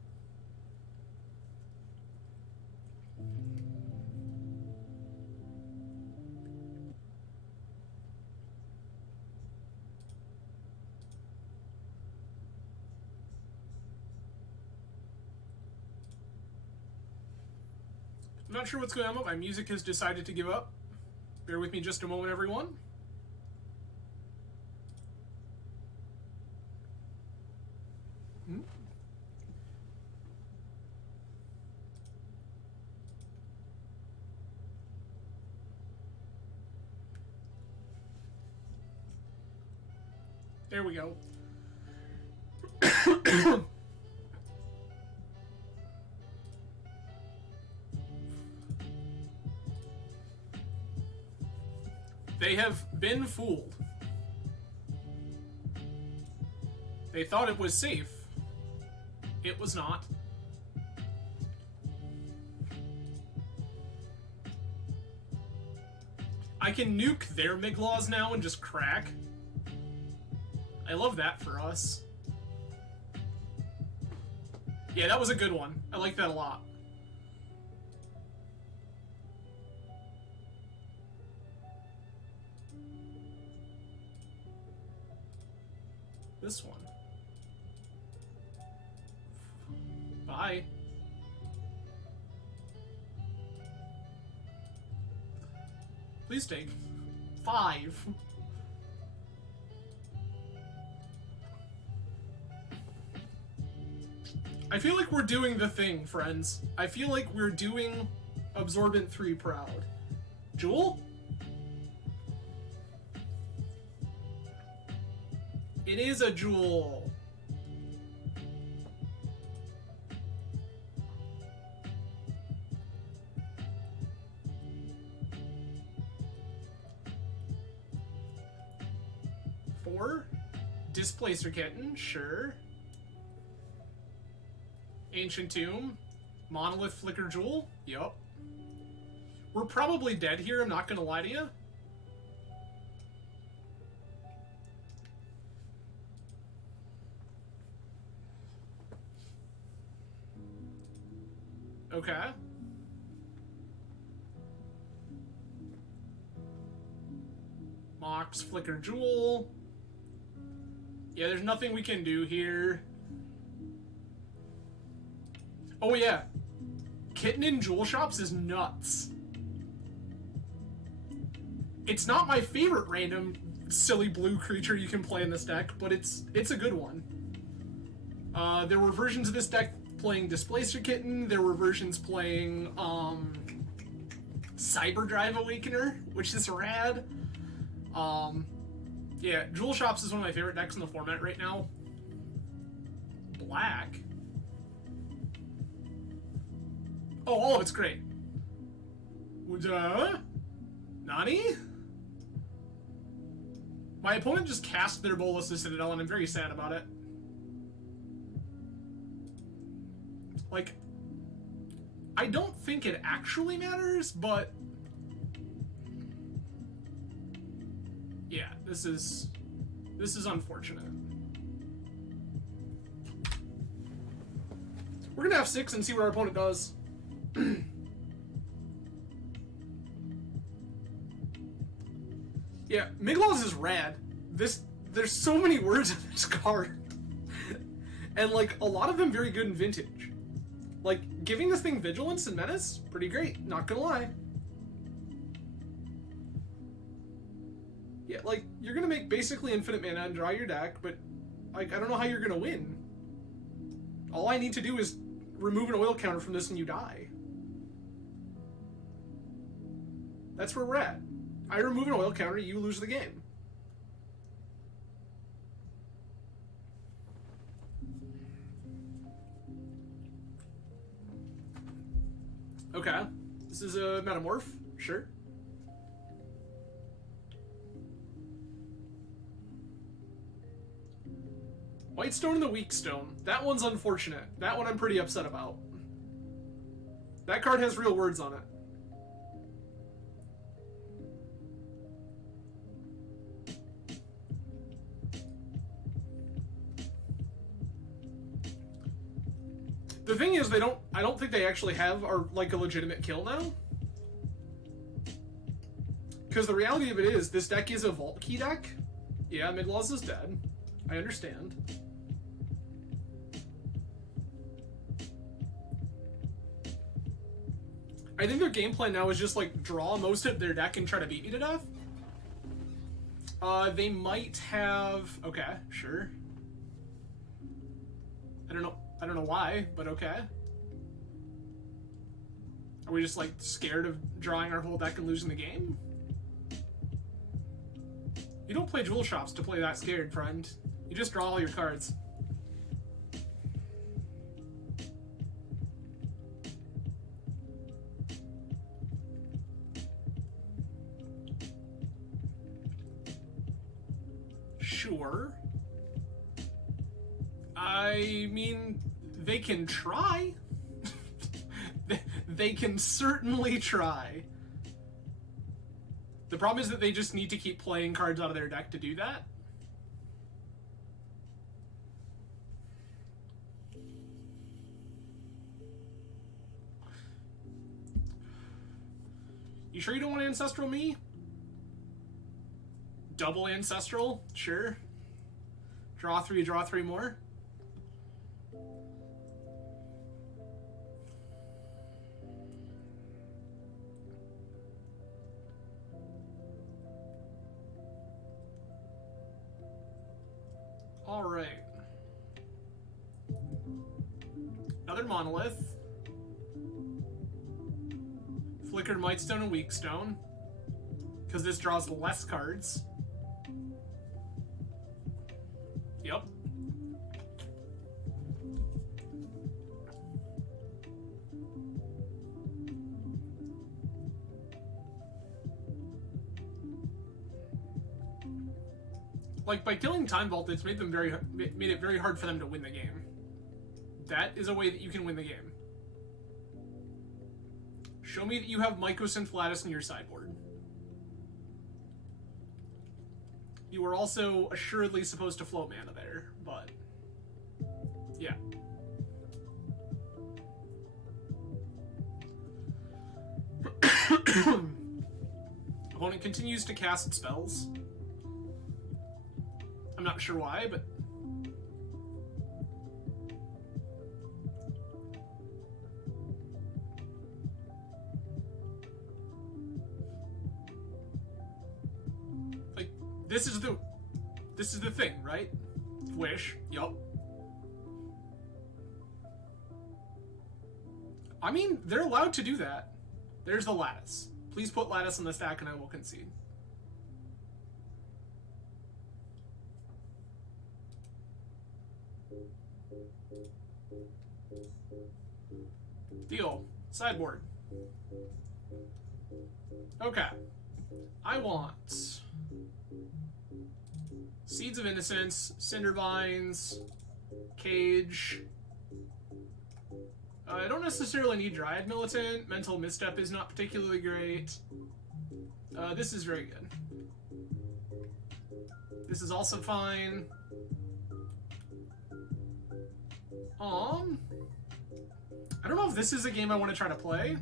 I'm not sure what's going on, but my music has decided to give up. Bear with me just a moment, everyone. There we go. They have been fooled. They thought it was safe. It was not. I can nuke their Miglaws now and just crack. I love that for us. Yeah, that was a good one. I like that a lot. This one. Bye. Please take 5. I feel like we're doing the thing, friends. I feel like we're doing Absorbentthree proud. Jewel? It is a jewel. Displacer Kitten, sure. Ancient Tomb. Monolith Flicker Jewel, yup. We're probably dead here, I'm not gonna lie to you. Okay. Mox Flicker Jewel. Yeah, there's nothing we can do here. Oh yeah. Kitten in Jewel Shops is nuts. It's not my favorite random silly blue creature you can play in this deck, but it's a good one. There were versions of this deck playing Displacer Kitten, there were versions playing Cyberdrive Awakener, which is rad. Yeah, Jewel Shops is one of my favorite decks in the format right now. Black. Oh, all of it's great. Nani? My opponent just cast their Bolas to Citadel, and I'm very sad about it. Like, I don't think it actually matters, but yeah, this is unfortunate. We're gonna have 6 and see what our opponent does. Yeah, Miglaws is rad. There's so many words in this card. And like a lot of them very good in Vintage. Like giving this thing Vigilance and Menace, pretty great, not gonna lie. Yeah, like you're gonna make basically infinite mana and draw your deck, but like I don't know how you're gonna win. All I need to do is remove an oil counter from this and you die. That's where we're at. I remove an oil counter, you lose the game. Okay. This is a Metamorph, sure. White Stone and the Weak Stone. That one's unfortunate. That one I'm pretty upset about. That card has real words on it. The thing is, I don't think they actually have like a legitimate kill now. Because the reality of it is, this deck is a Vault Key deck. Yeah, Midlaws is dead. I understand. I think their game plan now is just like draw most of their deck and try to beat me to death. They might have... Okay, sure. I don't know why, but okay. Are we just like scared of drawing our whole deck and losing the game? You don't play Jewel Shops to play that scared, friend. You just draw all your cards. Sure. I mean, they can try. They can certainly try. The problem is that they just need to keep playing cards out of their deck to do that. You sure you don't want Ancestral Me? Double Ancestral? Sure. Draw three more. Alright. Another Monolith. Flickered Mightstone and Weakstone. Because this draws less cards. Yep. Like, by killing Time Vault, it's made it very hard for them to win the game. That is a way that you can win the game. Show me that you have Mycos and Flatus in your sideboard. You were also assuredly supposed to float mana there, but... yeah. Opponent continues to cast spells. I'm not sure why, but... like, this is the thing, right? Wish, yup. I mean, they're allowed to do that. There's the Lattice. Please put Lattice on the stack and I will concede. Deal. Sideboard. Okay. I want Seeds of Innocence, Cindervines, Cage. I don't necessarily need Dryad Militant. Mental Misstep is not particularly great. This is very good. This is also fine. I don't know if this is a game I want to try to play.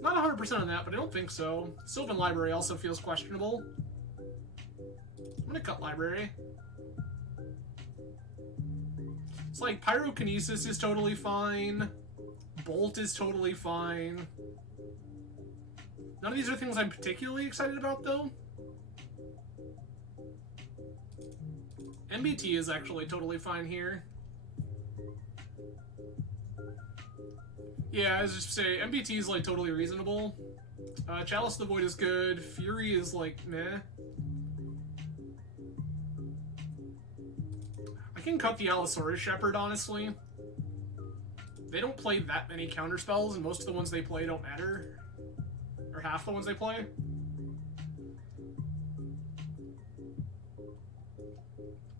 Not 100% on that, but I don't think so. Sylvan Library also feels questionable. I'm gonna cut Library. It's like Pyrokinesis is totally fine. Bolt is totally fine. None of these are things I'm particularly excited about, though. MBT is actually totally fine here. Yeah, I was just say, MBT is like totally reasonable. Chalice of the Void is good. Fury is like, meh. I can cut the Allosaurus Shepherd, honestly. They don't play that many counterspells, and most of the ones they play don't matter. Or half the ones they play.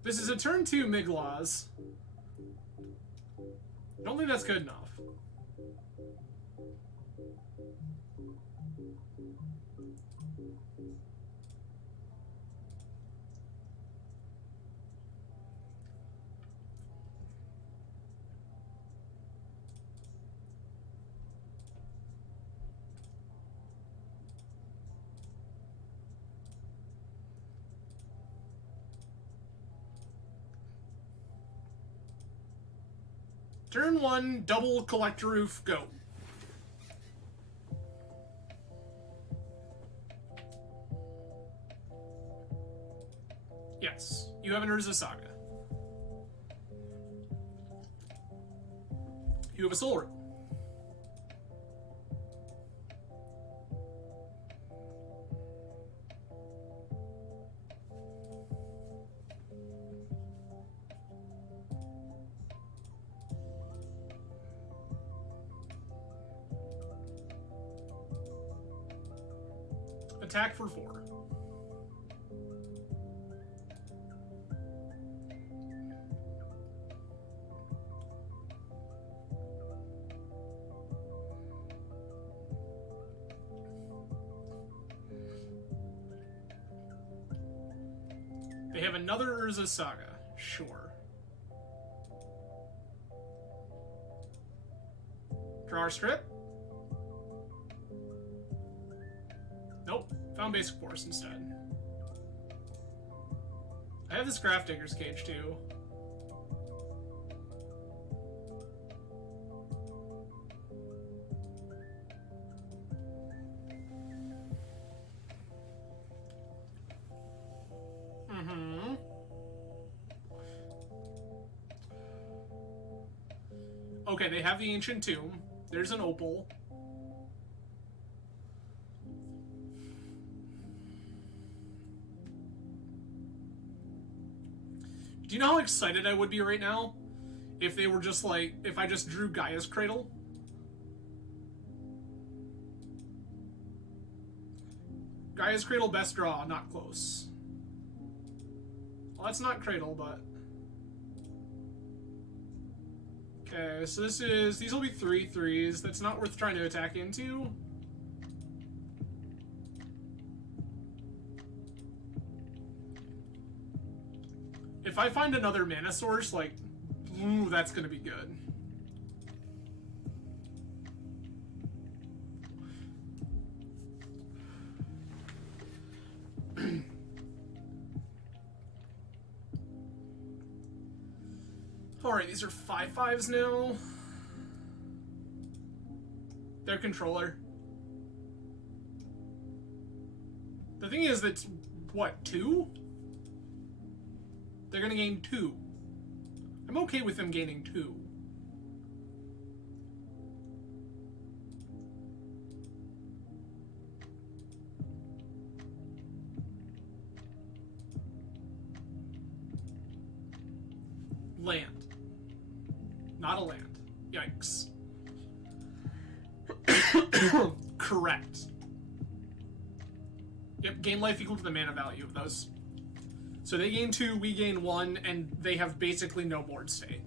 This is a turn 2 Miglaws. I don't think that's good enough. Turn 1, double Collector Roof, go. Yes, you have an Urza Saga. You have a Soul Root. Attack for 4. They have another Urza Saga. Sure. Draw our strip? Nope. Found Basic Force instead. I have this Grafdigger's Cage too. Okay, they have the Ancient Tomb. There's an Opal. Do you know how excited I would be right now if they were just like, if I just drew Gaia's Cradle? Gaia's Cradle, best draw, not close. Well, that's not Cradle, but... Okay, so this is... These will be 3/3s. That's not worth trying to attack into. If I find another mana source, like... Ooh, that's gonna be good. Alright, these are 5/5s now. Their controller. The thing is, that's, what, 2? They're gonna gain 2. I'm okay with them gaining 2. Land. Not a land. Yikes. Correct. Yep, gain life equal to the mana value of those. So they gain 2, we gain 1, and they have basically no board state.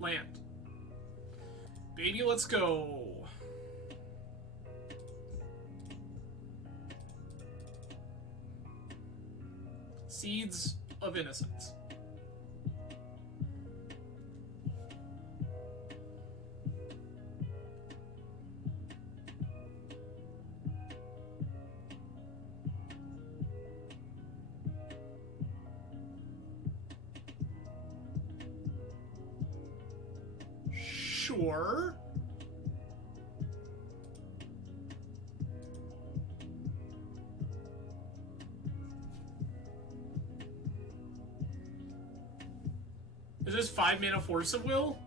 Land. Baby, let's go. Seeds of Innocence. Sure. Is this 5 mana Force of Will?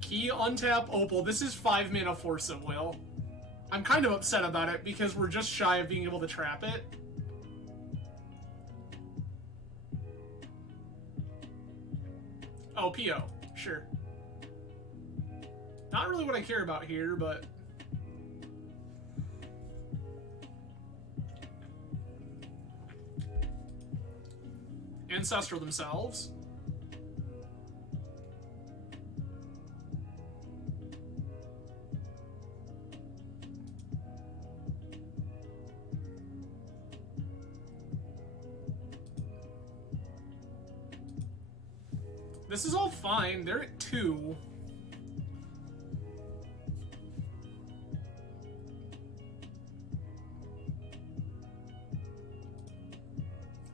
Key, untap, Opal. This is 5 mana Force of Will. I'm kind of upset about it because we're just shy of being able to trap it. Oh, PO. Sure. Not really what I care about here, but... Ancestral themselves. This is all fine. They're at 2.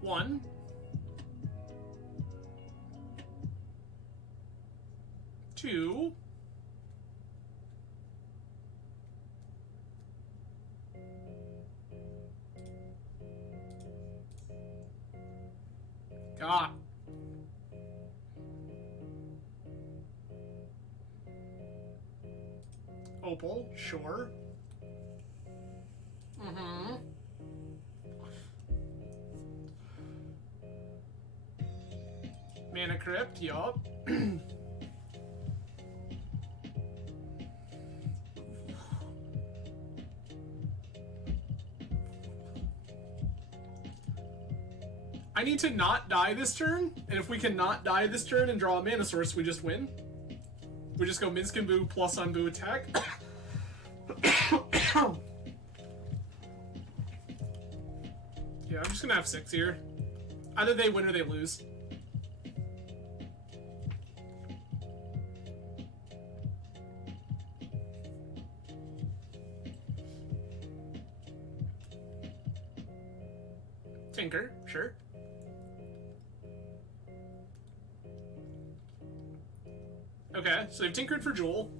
One. Two. God. Opal, sure. Mm-hmm. Mana Crypt, yup. I need to not die this turn, and if we can not die this turn and draw a mana source, we just win. We just go Minsc and Boo plus on Boo attack. Yeah, I'm just gonna have 6 here. Either they win or they lose. Tinker, sure. Okay, so they've tinkered for Jewel.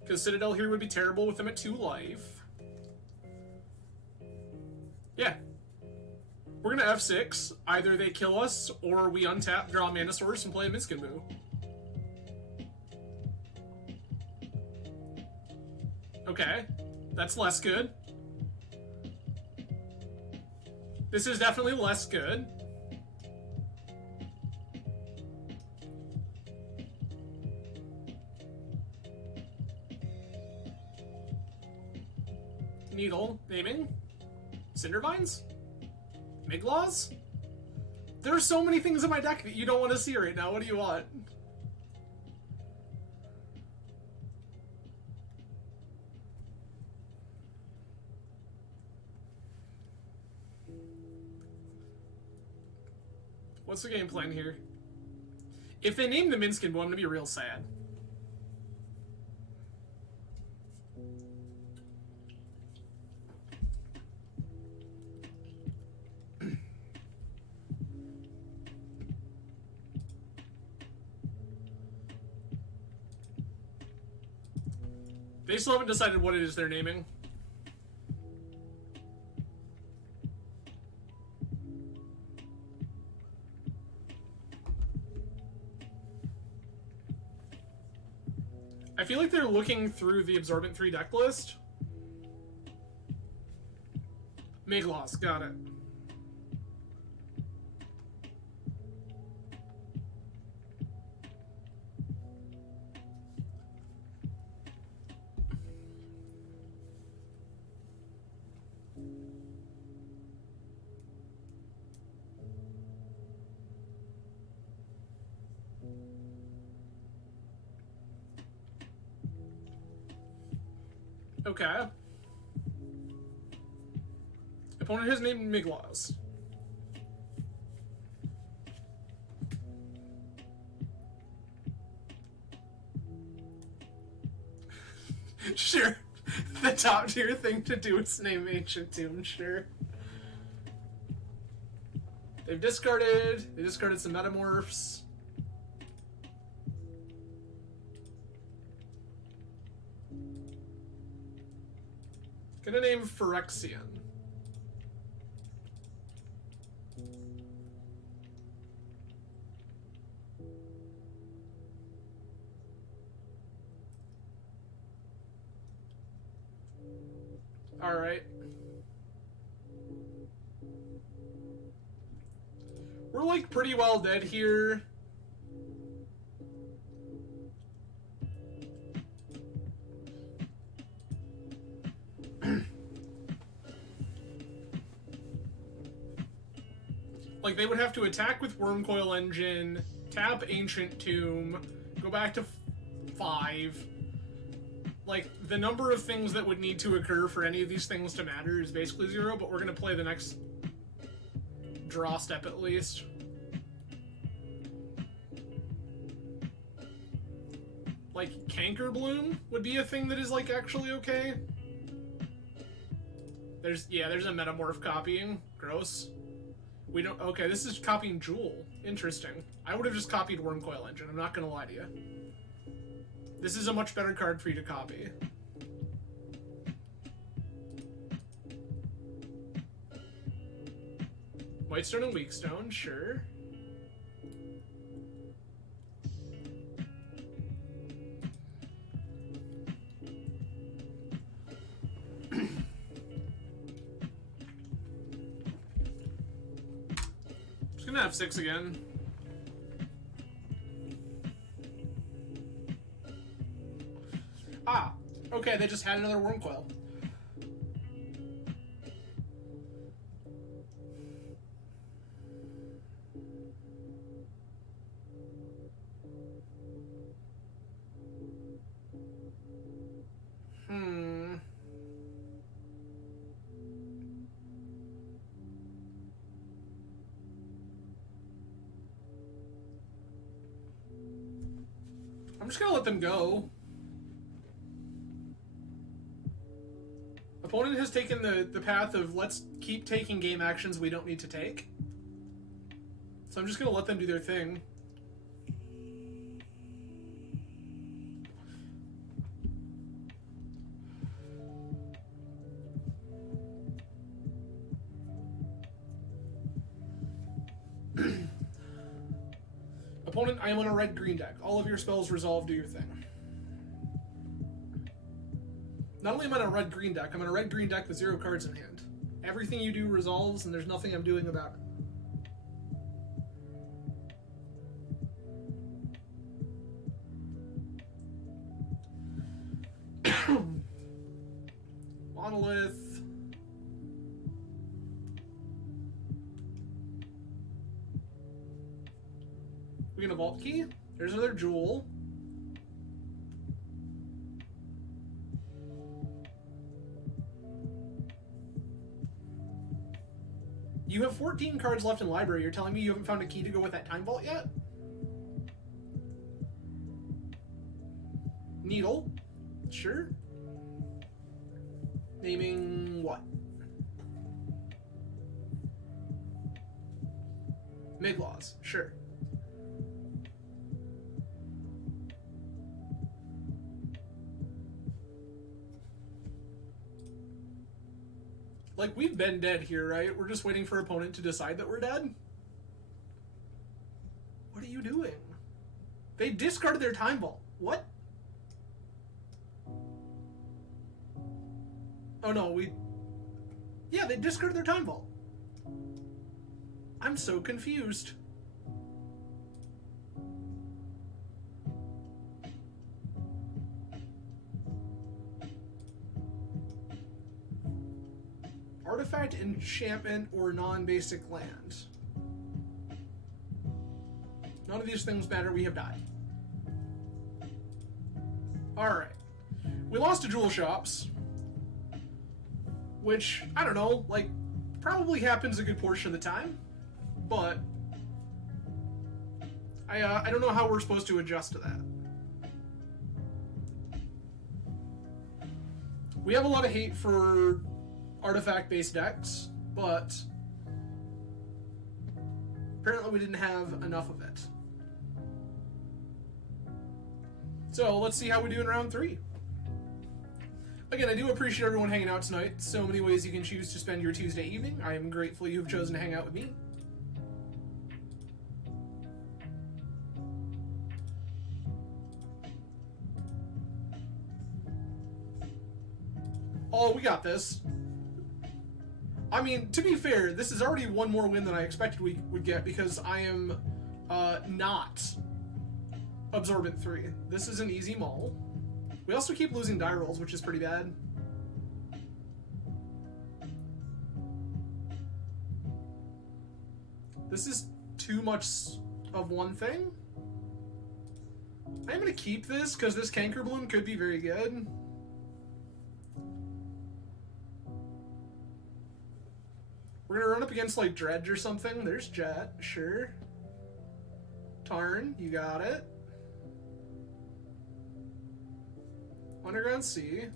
Because Citadel here would be terrible with them at 2 life. Yeah. We're gonna F6. Either they kill us, or we untap, draw a mana source, and play a Minsc and Boo. Okay. That's less good. This is definitely less good. Needle, naming, Cindervines, Miglaws. There are so many things in my deck that you don't want to see right now. What do you want? What's the game plan here? If they name the Minsc and Boo, I'm gonna be real sad. They still haven't decided what it is they're naming. I feel like they're looking through the Absorbentthree deck list. Miglaws, got it. Okay. Opponent has named Miglaws. Sure. The top tier thing to do is name Ancient Tomb, sure. They discarded some Metamorphs. Gonna name Phyrexian. Alright. We're like pretty well dead here. Like, they would have to attack with Wormcoil Engine, tap Ancient Tomb, go back to 5. Like, the number of things that would need to occur for any of these things to matter is basically 0, but we're gonna play the next draw step at least. Like, Cankerbloom would be a thing that is, like, actually okay. There's a Metamorph copying. Gross. We don't... Okay, this is copying Jewel. Interesting. I would have just copied Wormcoil Engine, I'm not gonna lie to you. This is a much better card for you to copy. Whitestone and Weakstone, sure. gonna have 6 again. Ah, okay, they just had another worm coil. I'm just gonna let them go. Opponent has taken the path of let's keep taking game actions we don't need to take. So I'm just gonna let them do their thing. Opponent, I am on a red-green deck. All of your spells resolve, do your thing. Not only am I on a red-green deck, I'm on a red-green deck with 0 cards in hand. Everything you do resolves, and there's nothing I'm doing about it. Monolith. We get a vault key. There's another jewel. You have 14 cards left in library. You're telling me you haven't found a key to go with that time vault yet? Needle. Sure. Naming what? Miglaws. Sure. Like, we've been dead here, right? We're just waiting for opponent to decide that we're dead? What are you doing? They discarded their time vault. What? Oh no, yeah, they discarded their time vault. I'm so confused. Artifact, enchantment, or non-basic land. None of these things matter. We have died. Alright. We lost to Jewel Shops. Which, I don't know, like, probably happens a good portion of the time. But I don't know how we're supposed to adjust to that. We have a lot of hate for artifact-based decks, but apparently we didn't have enough of it. So let's see how we do in round 3. Again, I do appreciate everyone hanging out tonight. So many ways you can choose to spend your Tuesday evening. I am grateful you've chosen to hang out with me. Oh, we got this. I mean, to be fair, this is already one more win than I expected we would get because I am not Absorbentthree. This is an easy maul. We also keep losing die rolls, which is pretty bad. This is too much of one thing. I'm going to keep this because this Canker Bloom could be very good. We're gonna run up against like Dredge or something. There's Jet, sure. Tarn, you got it. Underground Sea.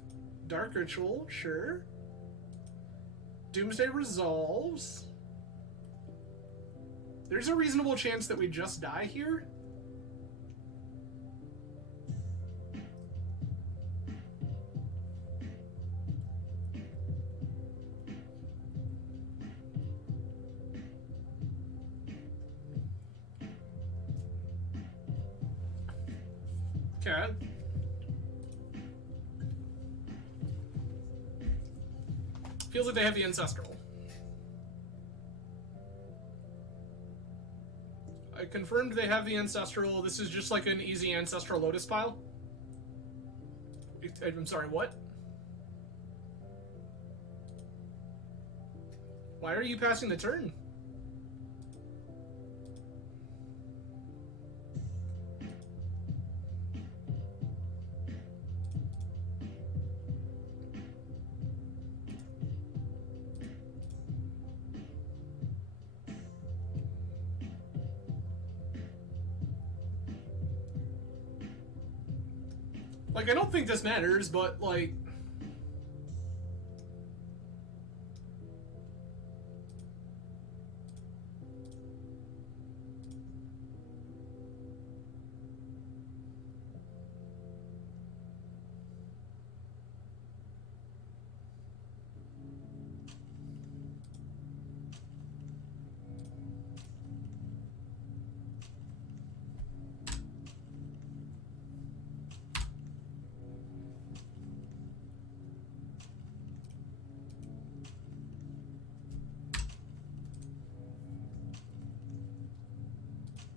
Dark Ritual, sure. Doomsday Resolves. There's a reasonable chance that we just die here. Okay. Feels like they have the Ancestral. Confirmed they have the Ancestral. This is just like an easy Ancestral Lotus pile. I'm sorry, what? Why are you passing the turn? Like, I don't think this matters, but, like...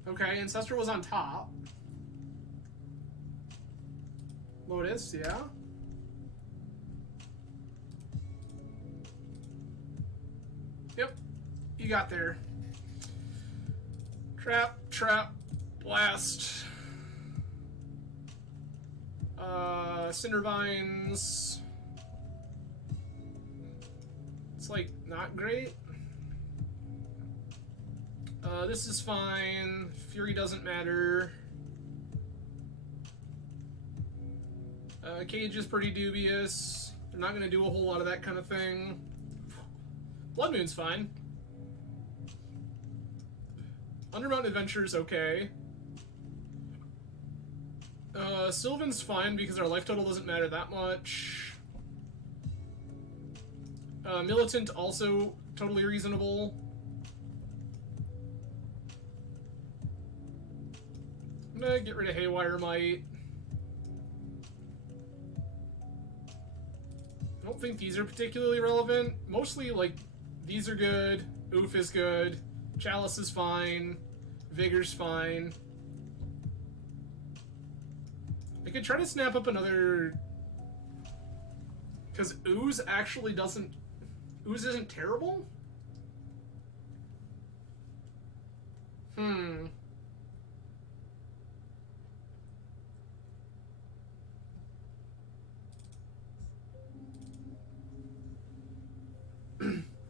Okay, Ancestor was on top. Lotus, yeah. Yep, you got there. Trap, blast. Cindervines. It's like not great. This is fine. Fury doesn't matter. Cage is pretty dubious. They're not going to do a whole lot of that kind of thing. Blood Moon's fine. Undermountain Adventure's okay. Sylvan's fine because our life total doesn't matter that much. Militant also totally reasonable. I'm gonna get rid of Haywire Might. I don't think these are particularly relevant. Mostly, like, these are good. Oof is good. Chalice is fine. Vigor's fine. I could try to snap up another... Because Ooze actually doesn't... Ooze isn't terrible?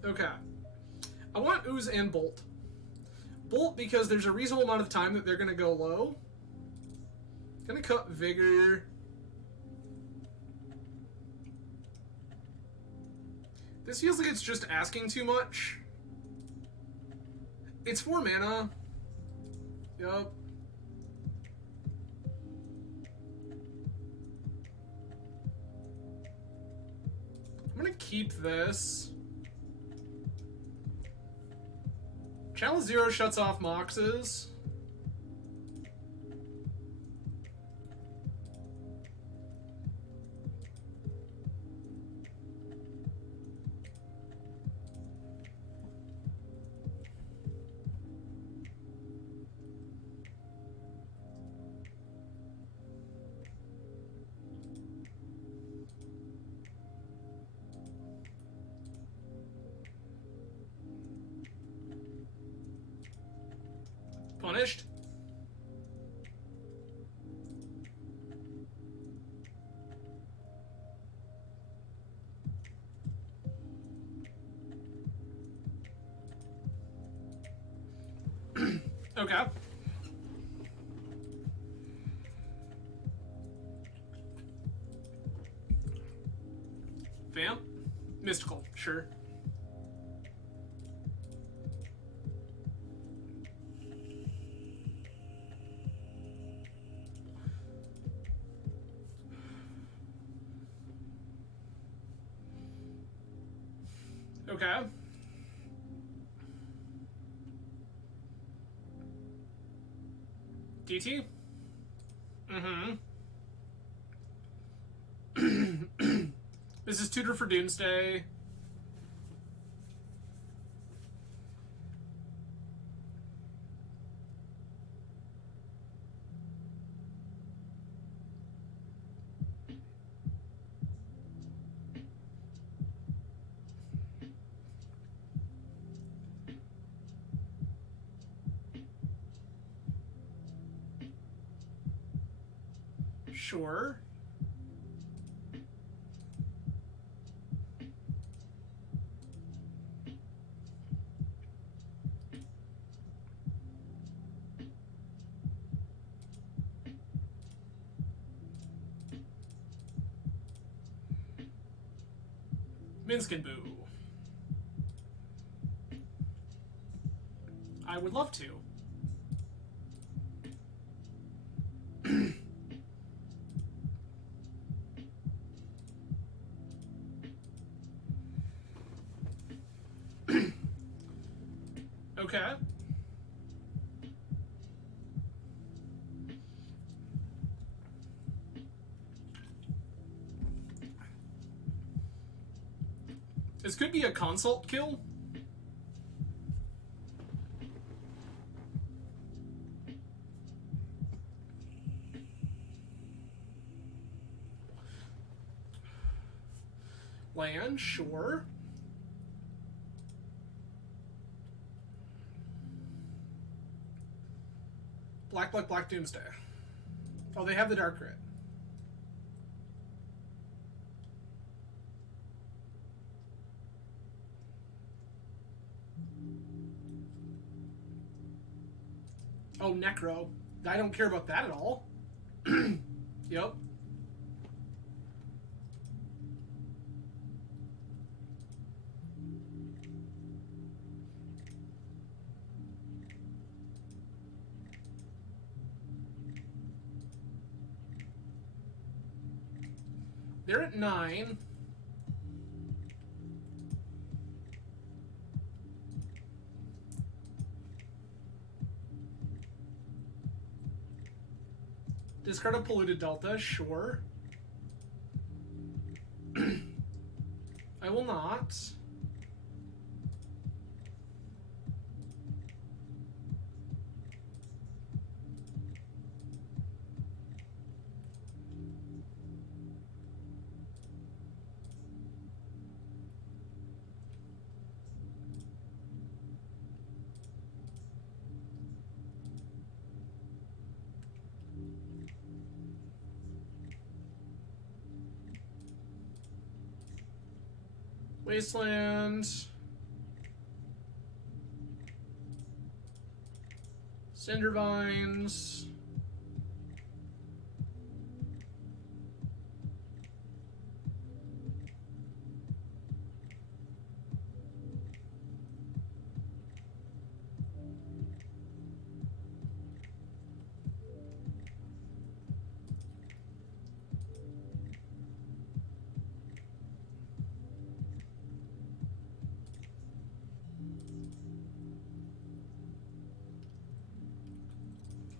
Okay. I want Ooze and Bolt. Bolt because there's a reasonable amount of time that they're going to go low. Gonna cut Vigor. This feels like it's just asking too much. It's 4 mana. Yup. I'm gonna keep this. Chalice 0 shuts off Moxes. Punished. Okay. Vamp? Mystical, sure. Okay. DT? This is Tutor for Doomsday. Sure. Minskin Boo. I would love to. Okay. This could be a consult kill. Land, sure. Black Doomsday. Oh, they have the Dark Red. Oh, Necro. I don't care about that at all. Yep. They're at 9. Discard a Polluted Delta, sure. I will not. Wasteland. Cindervines.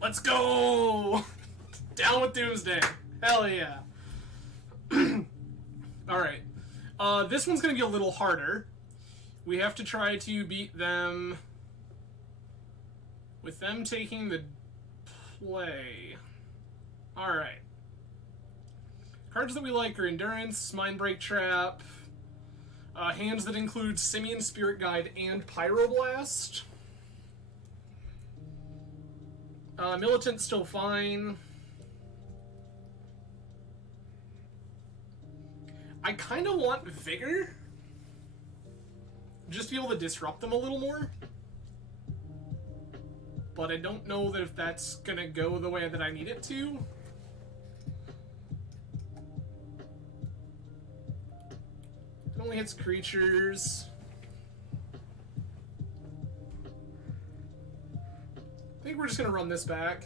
Let's go! Down with Doomsday. Hell yeah. Alright. This one's going to be a little harder. We have to try to beat them with them taking the play. Alright. Cards that we like are Endurance, Mindbreak Trap, hands that include Simian Spirit Guide and Pyroblast. Militant's still fine. I kind of want Vigor. Just to be able to disrupt them a little more. But I don't know that if that's gonna go the way that I need it to. It only hits creatures. I think we're just gonna run this back.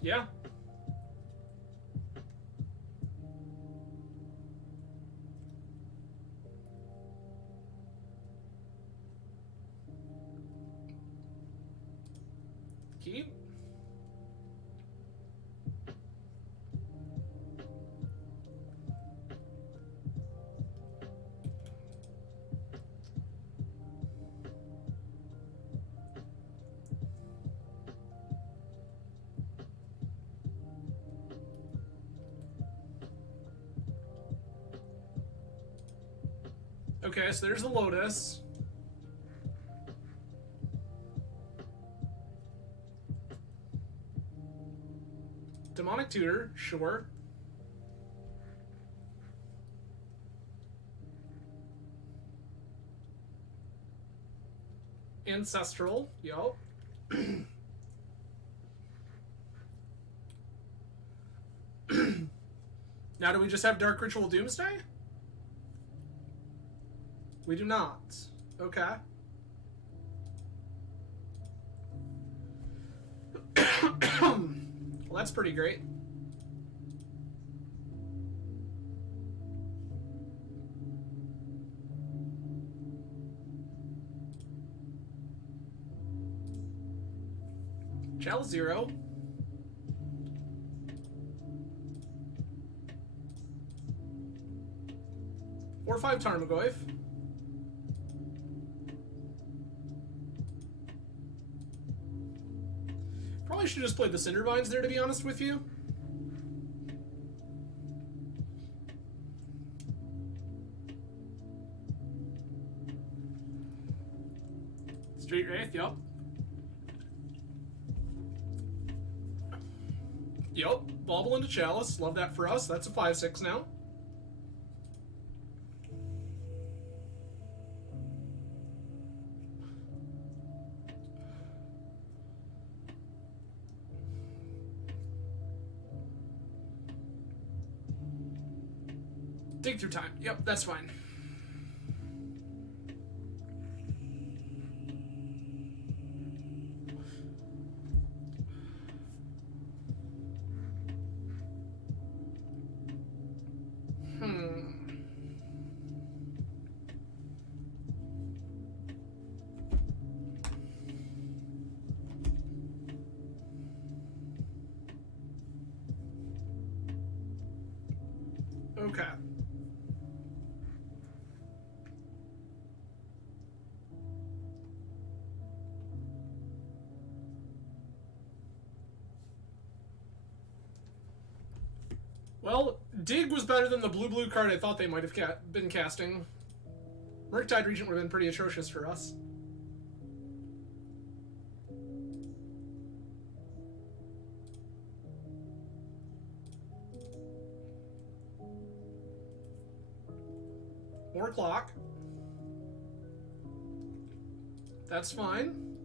Yeah. Keep. Okay, so there's the Lotus. Demonic Tutor, sure. Ancestral, yup. Now, do we just have Dark Ritual Doomsday? We do not. Okay. Well, that's pretty great. Chalice 0. Or 5 Tarmo-Goofy. Probably should just play the Cindervines there, to be honest with you. Street Wraith, yup. Yup, Bauble into Chalice. Love that for us. That's a 5/6 now. Dig through time. Yep, that's fine. Okay. Well, Dig was better than the blue card I thought they might have been casting. Murktide Regent would have been pretty atrocious for us. More clock. That's fine.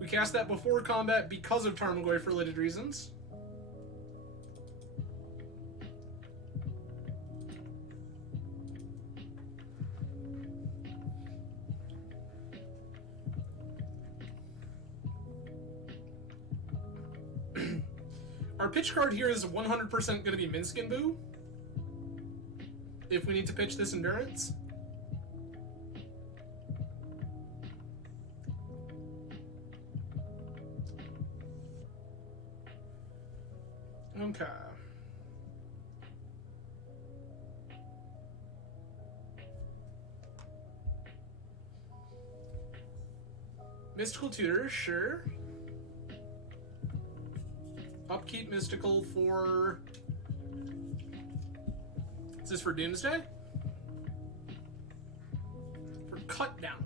We cast that before combat because of Tarmo-Goofy related reasons. Our pitch card here is 100% going to be Minskin Boo. If we need to pitch this Endurance. Okay. Mystical Tutor, sure. Upkeep Mystical for... Is this for Doomsday? For Cut Down.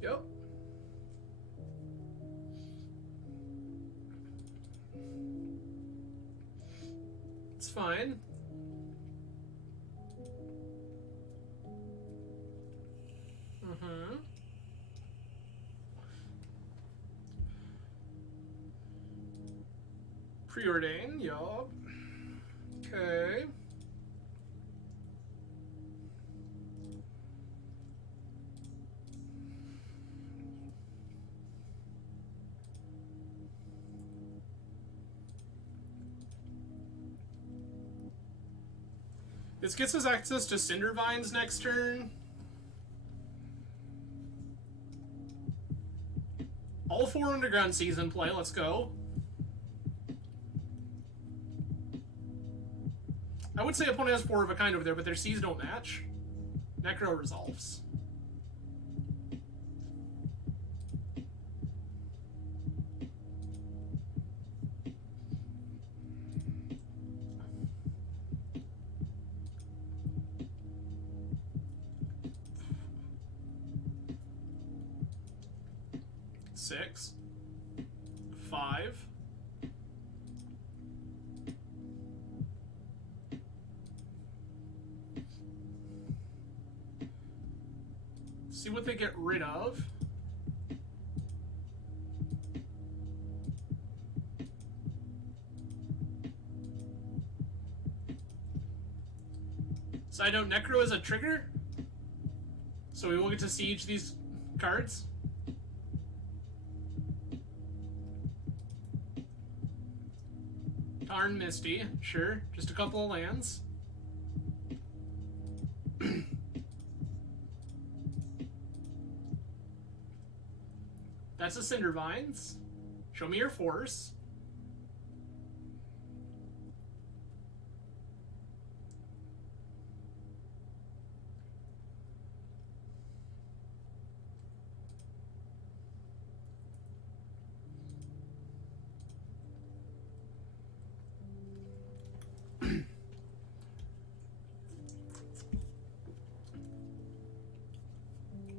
Yep. It's fine. Preordain, yup. Okay. This gets us access to Cindervines next turn. All 4 Underground Seas in play, let's go. I would say opponent has 4 of a kind over there, but their Seas don't match. Necro resolves. 6, 5. See what they get rid of. Side note, Necro is a trigger, so we will get to see each of these cards. Tarn Misty, sure, just a couple of lands. That's a Cindervines. Show me your force.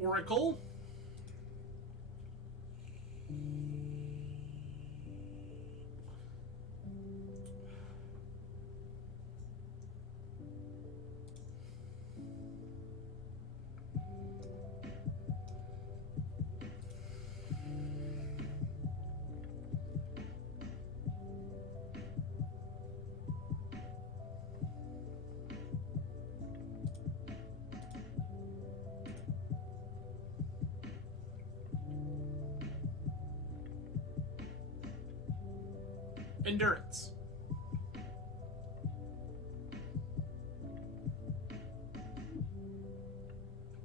Oracle. Endurance.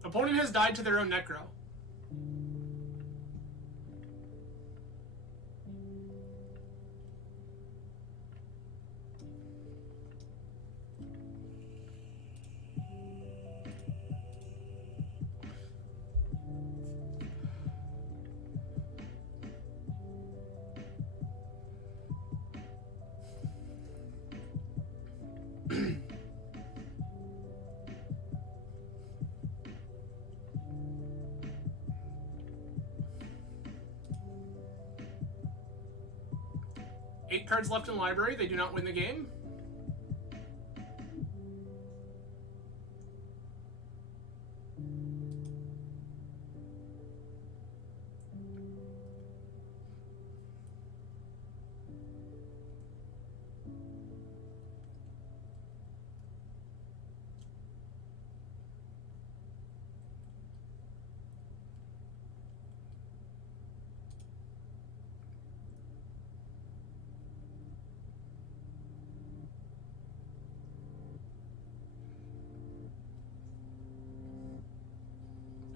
Opponent has died to their own Necro. Eight cards left in library. They do not win the game.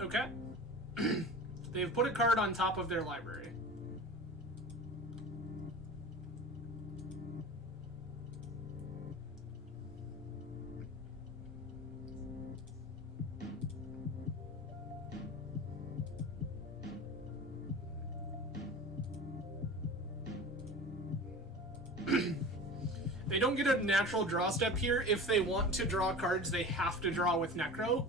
Okay. They've put a card on top of their library. They don't get a natural draw step here. If they want to draw cards, they have to draw with Necro.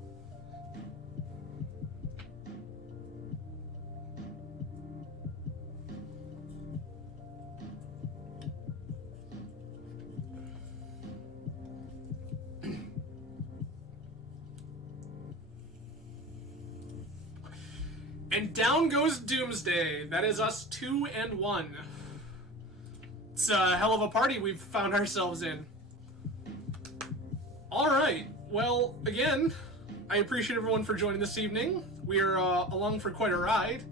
And down goes Doomsday. That is us 2-1. It's a hell of a party we've found ourselves in. Alright, well, again, I appreciate everyone for joining this evening. We are along for quite a ride.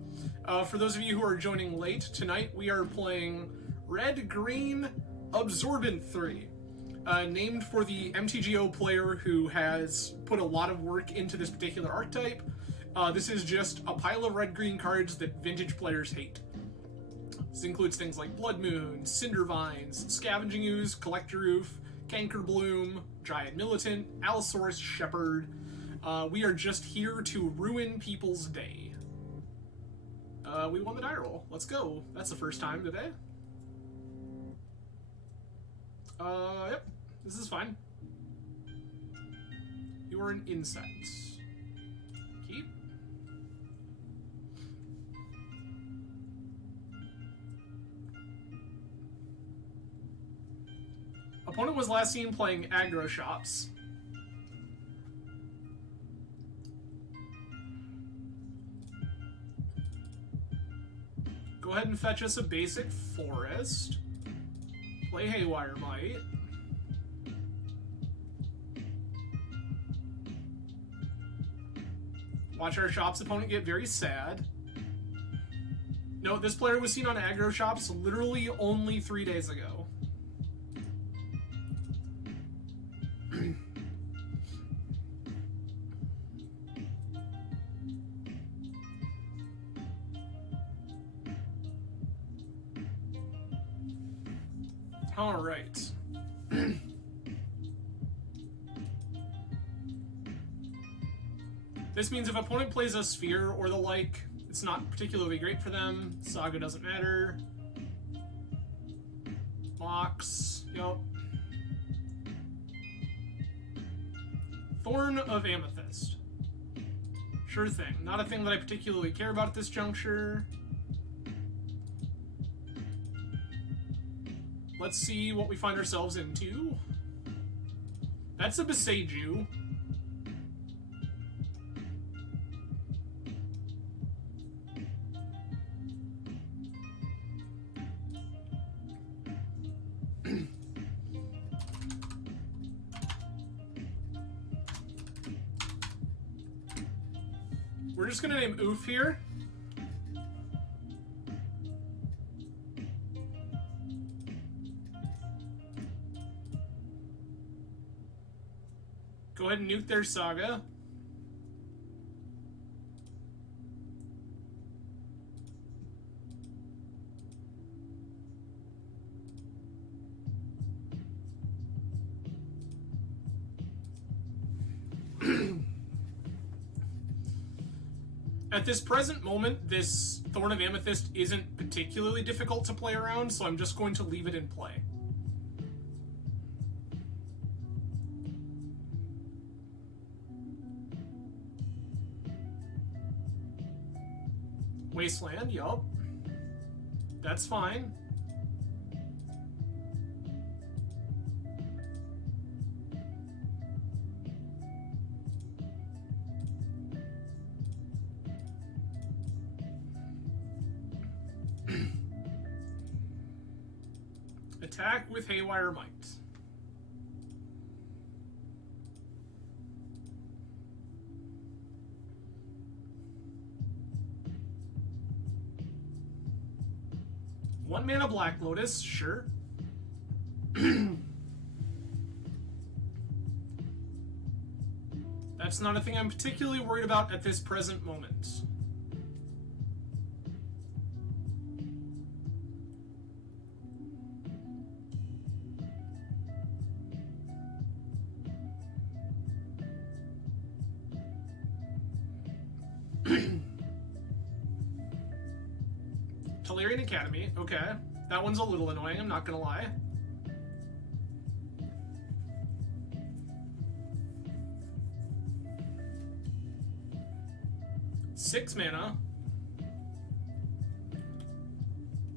For those of you who are joining late, tonight we are playing Red-Green Absorbentthree, named for the MTGO player who has put a lot of work into this particular archetype. This is just a pile of red-green cards that vintage players hate. This includes things like Blood Moon, Cindervines, Scavenging Ooze, Collector Roof, Canker Bloom, Dryad Militant, Allosaurus Shepherd. We are just here to ruin people's day. We won the die roll. Let's go. That's the first time today. Yep. This is fine. You are an insect. Keep. Opponent was last seen playing aggro shops. Go ahead and fetch us a basic forest. Play Haywire Might. Watch our shop's opponent get very sad. Note, this player was seen on aggro shops literally only 3 days ago. All right. This means if opponent plays a sphere or the like, it's not particularly great for them. Saga doesn't matter. Mox, yup. Thorn of Amethyst. Sure thing. Not a thing that I particularly care about at this juncture. Let's see what we find ourselves into. That's a Beseiju. We're just gonna name Oof here. Go ahead and nuke their Saga. At this present moment, this Thorn of Amethyst isn't particularly difficult to play around, so I'm just going to leave it in play. Wasteland, yup. That's fine. Attack with Haywire Might. One mana Black Lotus, sure. That's not a thing I'm particularly worried about at this present moment. Tolarian Academy, okay. That one's a little annoying, I'm not gonna lie. Six mana.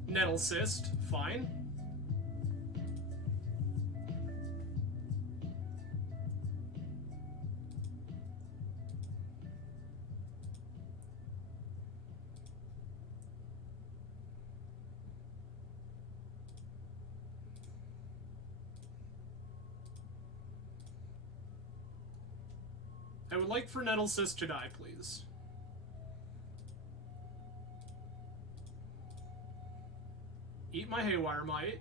Nettle Cyst, fine. I would like for Nettle Cyst to die, please. Eat my Haywire Might.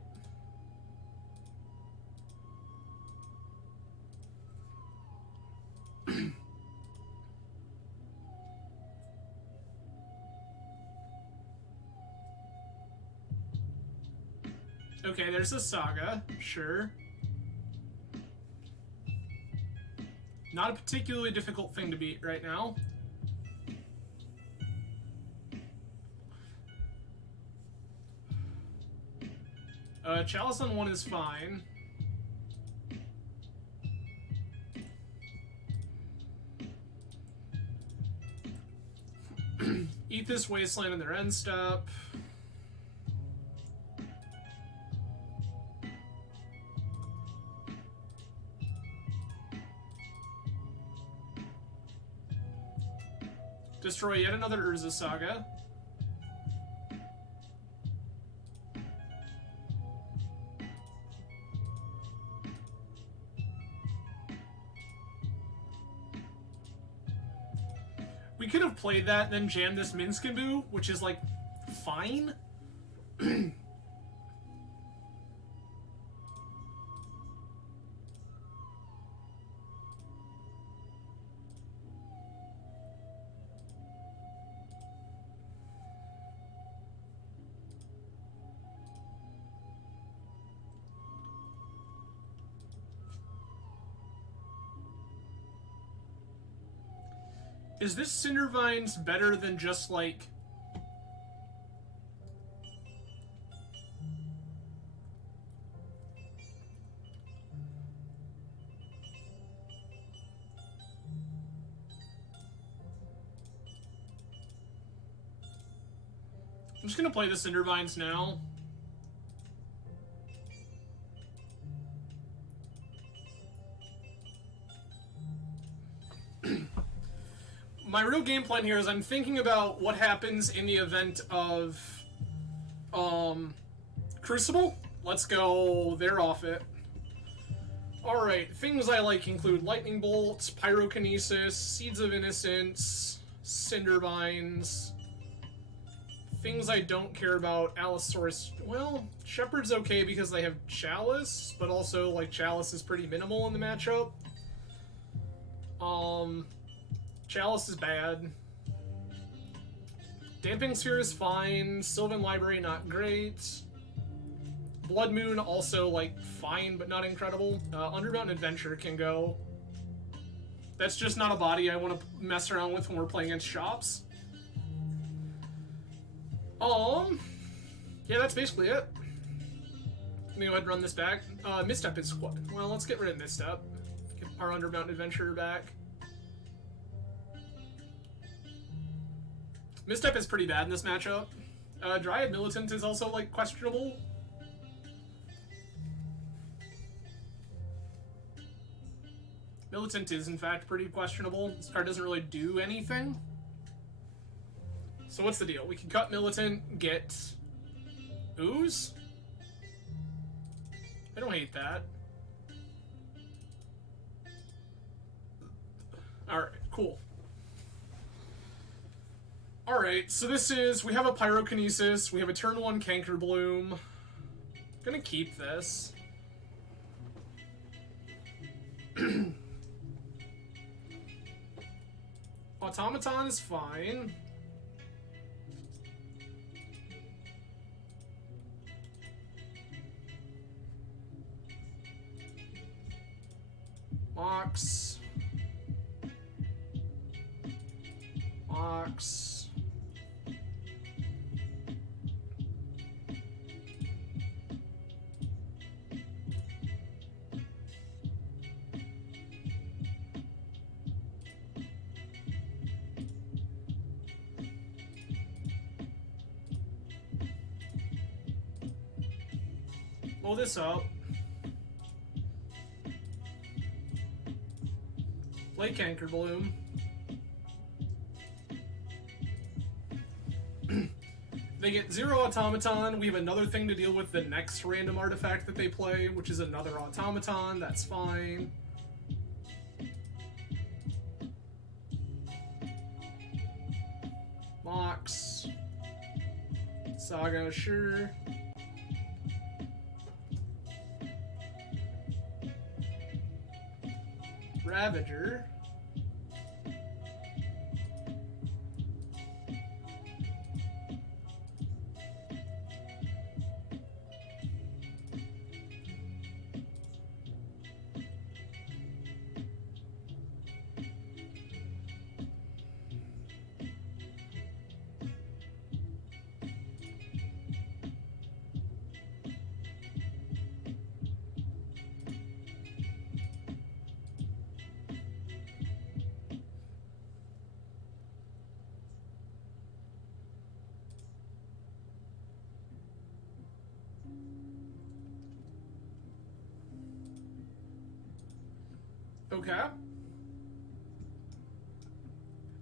Okay, there's a Saga, sure. Not a particularly difficult thing to beat right now. Chalice on 1 is fine. Eat this Wasteland in their end step. Destroy yet another Urza Saga. We could have played that and then jammed this Minskaboo, which is, like, fine. Is this Cindervines better than just, like... I'm just gonna play the Cindervines now. My real game plan here is I'm thinking about what happens in the event of Crucible. Let's go there off it. Alright, things I like include Lightning Bolts, Pyrokinesis, Seeds of Innocence, Cindervines. Things I don't care about, Allosaurus. Well, Shepherd's okay because they have Chalice, but also, like, Chalice is pretty minimal in the matchup. Chalice is bad. Damping Sphere is fine. Sylvan Library, not great. Blood Moon, also, like, fine, but not incredible. Undermountain Adventure can go. That's just not a body I want to mess around with when we're playing against shops. Yeah, that's basically it. Let me go ahead and run this back. Misstep is what? Well, let's get rid of Misstep. Get our Undermountain Adventure back. Misstep is pretty bad in this matchup. Dryad Militant is also, like, questionable. Militant is, in fact, pretty questionable. This card doesn't really do anything. So what's the deal? We can cut Militant, get Ooze? I don't hate that. Alright, cool. Alright, so this is, we have a Pyrokinesis, we have a turn 1 Cankerbloom. Gonna keep this. Automaton is fine. Mox. Mox. Blow this up. Play Cankerbloom. They get 0 Automaton. We have another thing to deal with the next random artifact that they play, which is another Automaton. That's fine. Mox. Saga, sure. Ravager. Okay.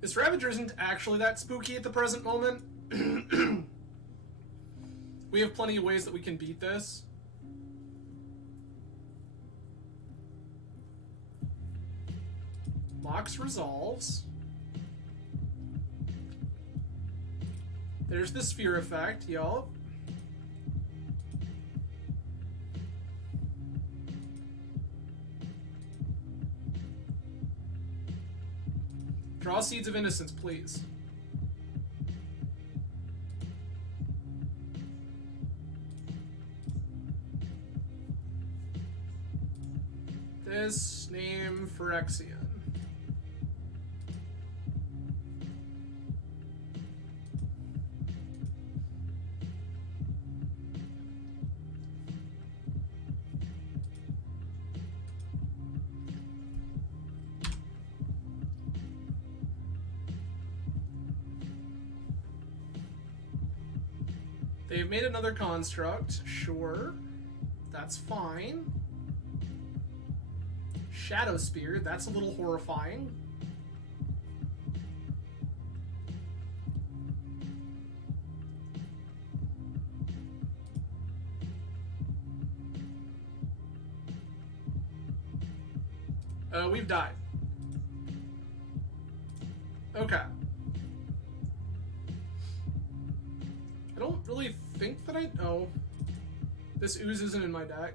This Ravager isn't actually that spooky at the present moment. We have plenty of ways that we can beat this. Mox resolves. There's the sphere effect, yup. Draw Seeds of Innocence, please. This name Phyrexian. They've made another construct, sure. That's fine. Shadow Spear, that's a little horrifying. We've died. Okay. I don't really think that I... Oh. This ooze isn't in my deck.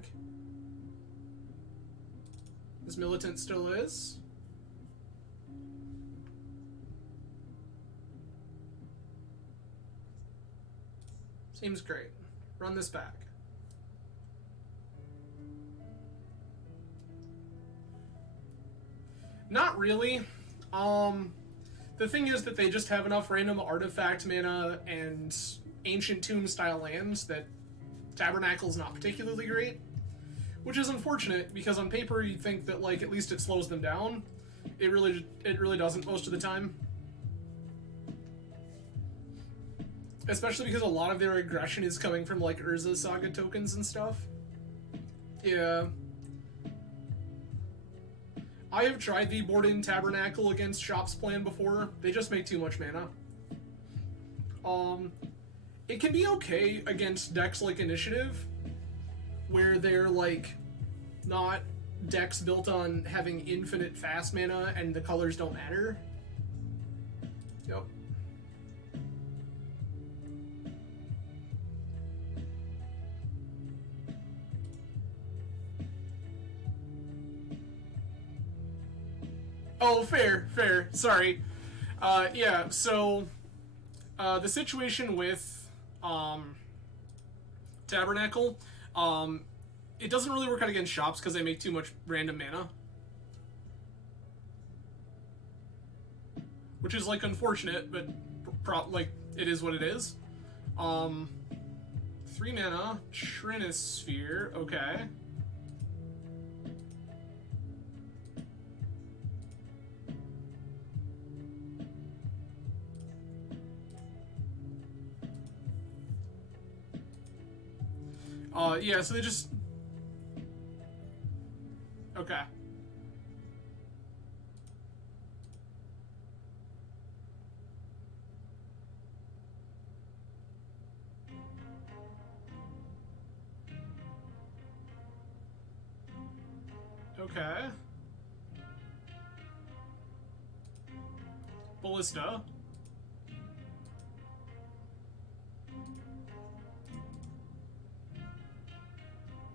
This militant still is. Seems great. Run this back. Not really. The thing is that they just have enough random artifact mana and ancient tomb style lands that Tabernacle's not particularly great. Which is unfortunate, because on paper you'd think that, like, at least it slows them down. It really doesn't most of the time. Especially because a lot of their aggression is coming from, like, Urza Saga tokens and stuff. Yeah. I have tried the board-in Tabernacle against Shop's Plan before. They just make too much mana. It can be okay against decks like Initiative, where they're, like, not decks built on having infinite fast mana and the colors don't matter. Yep. Oh, fair. Sorry. Yeah, so the situation with Tabernacle, it doesn't really work out against shops because they make too much random mana. Which is, like, unfortunate, but like, it is what it is. 3 mana, Trinisphere, okay. Yeah, so they just... Okay. Okay. Ballista.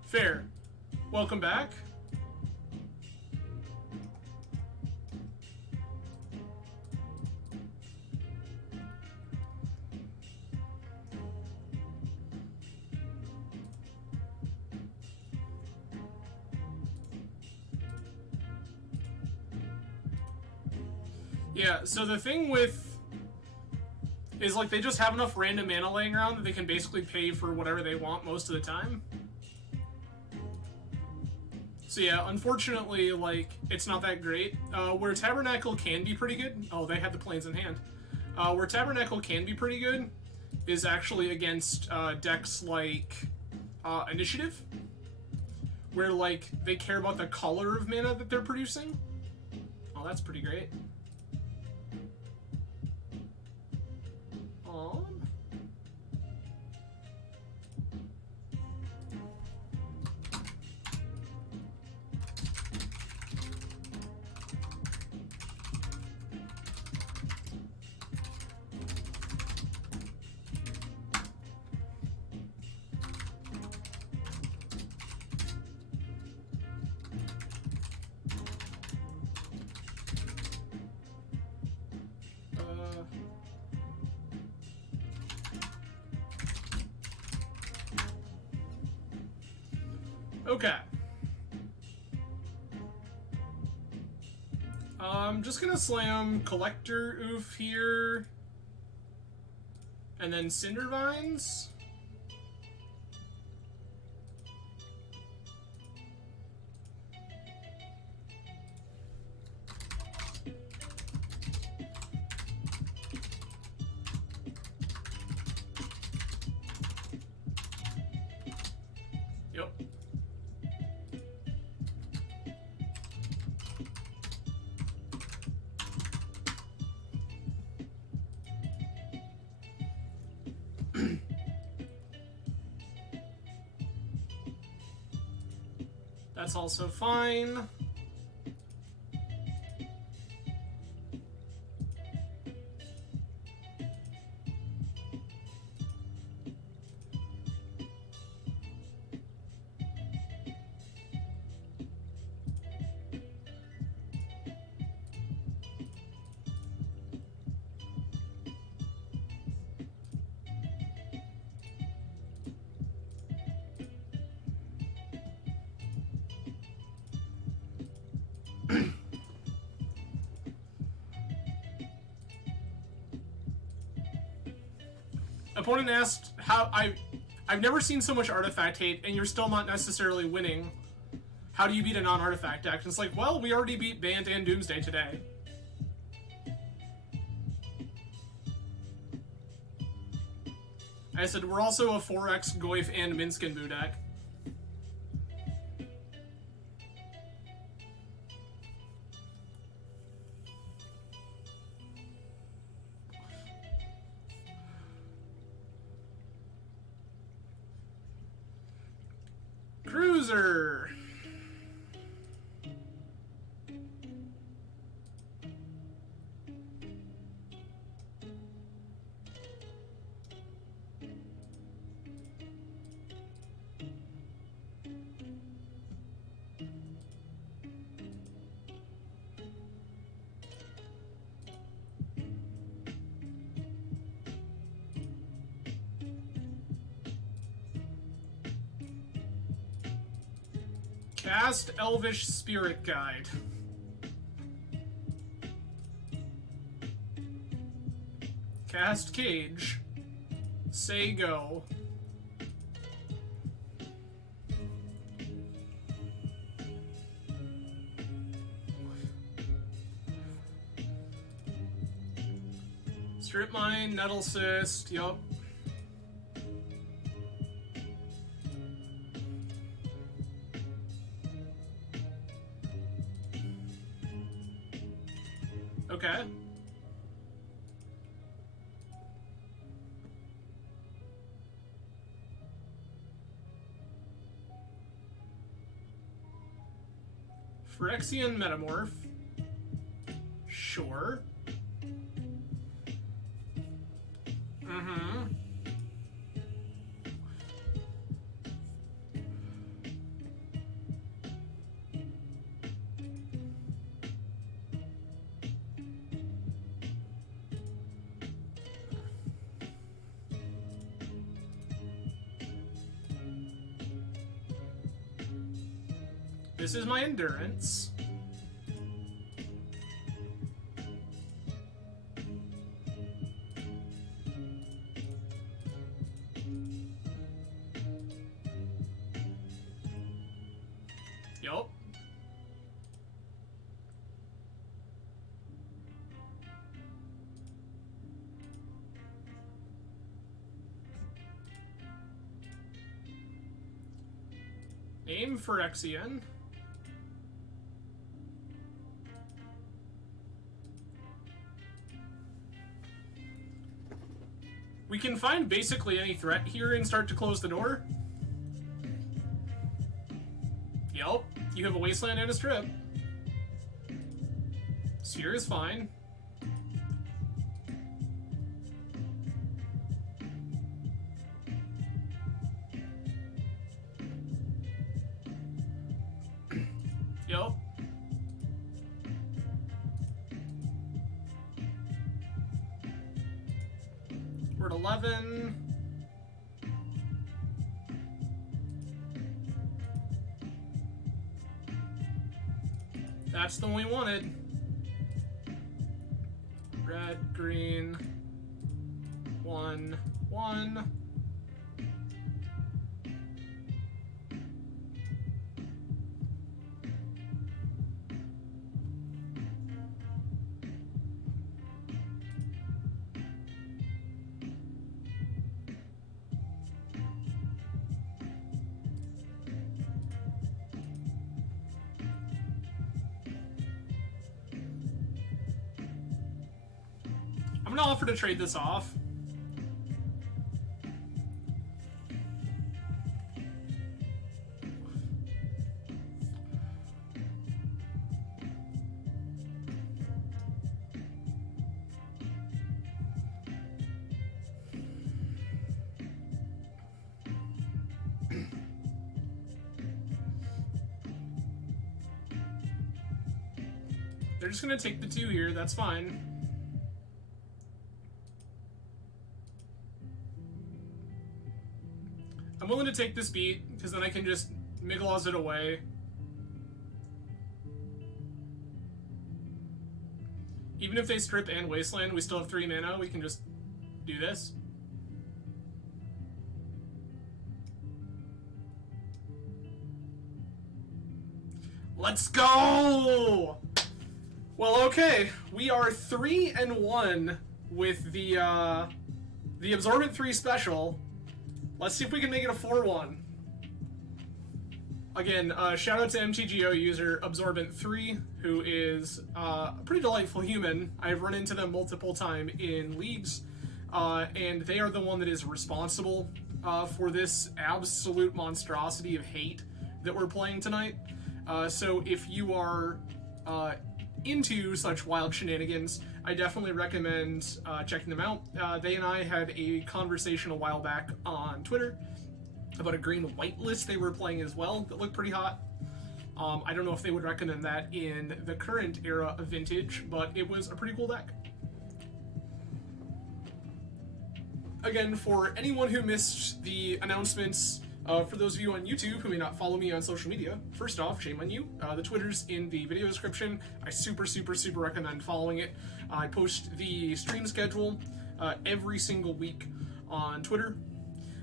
Fair. Welcome back. Yeah, so the thing with... is, like, they just have enough random mana laying around that they can basically pay for whatever they want most of the time. So yeah, unfortunately, like, it's not that great. Where Tabernacle can be pretty good... Oh, they had the planes in hand. Where Tabernacle can be pretty good is actually against decks like Initiative, where, like, they care about the color of mana that they're producing. Oh, that's pretty great. Okay. I'm just gonna slam Collector Oof here. And then Cindervines. Yep. That's also fine. Opponent asked how I've never seen so much artifact hate, and you're still not necessarily winning. How do you beat a non-artifact deck? And it's like, well, we already beat Bant and Doomsday today. I said we're also a 4x Goyf and Minskin Boo deck. Cruiser. Cast Elvish Spirit Guide. Cast Cage. Say go. Strip Mine, Nettle Cyst, yup. Okay. Phyrexian Metamorph. Sure. Mm-hmm. This is my endurance. Yup. Name Phyrexian. We can find basically any threat here and start to close the door. Yep, you have a wasteland and a strip. Sphere is fine. Yep. We're at 11. That's the one we wanted. Red, green, 1, 1. I'm gonna offer to trade this off. They're just gonna take the 2 here, that's fine. I'm willing to take this beat, because then I can just Miglaws it away. Even if they strip and Wasteland, we still have 3 mana, we can just do this. Let's go! Well, okay, we are 3-1 with the Absorbentthree special. Let's see if we can make it a 4-1. Again, shout out to MTGO user Absorbentthree, who is a pretty delightful human. I've run into them multiple times in leagues, and they are the one that is responsible for this absolute monstrosity of hate that we're playing tonight. So if you are into such wild shenanigans, I definitely recommend checking them out. They and I had a conversation a while back on Twitter about a green-white list they were playing as well that looked pretty hot. I don't know if they would recommend that in the current era of Vintage, but it was a pretty cool deck. Again, for anyone who missed the announcements, for those of you on YouTube who may not follow me on social media, first off, shame on you. The Twitter's in the video description. I super recommend following it. I post the stream schedule every single week on Twitter.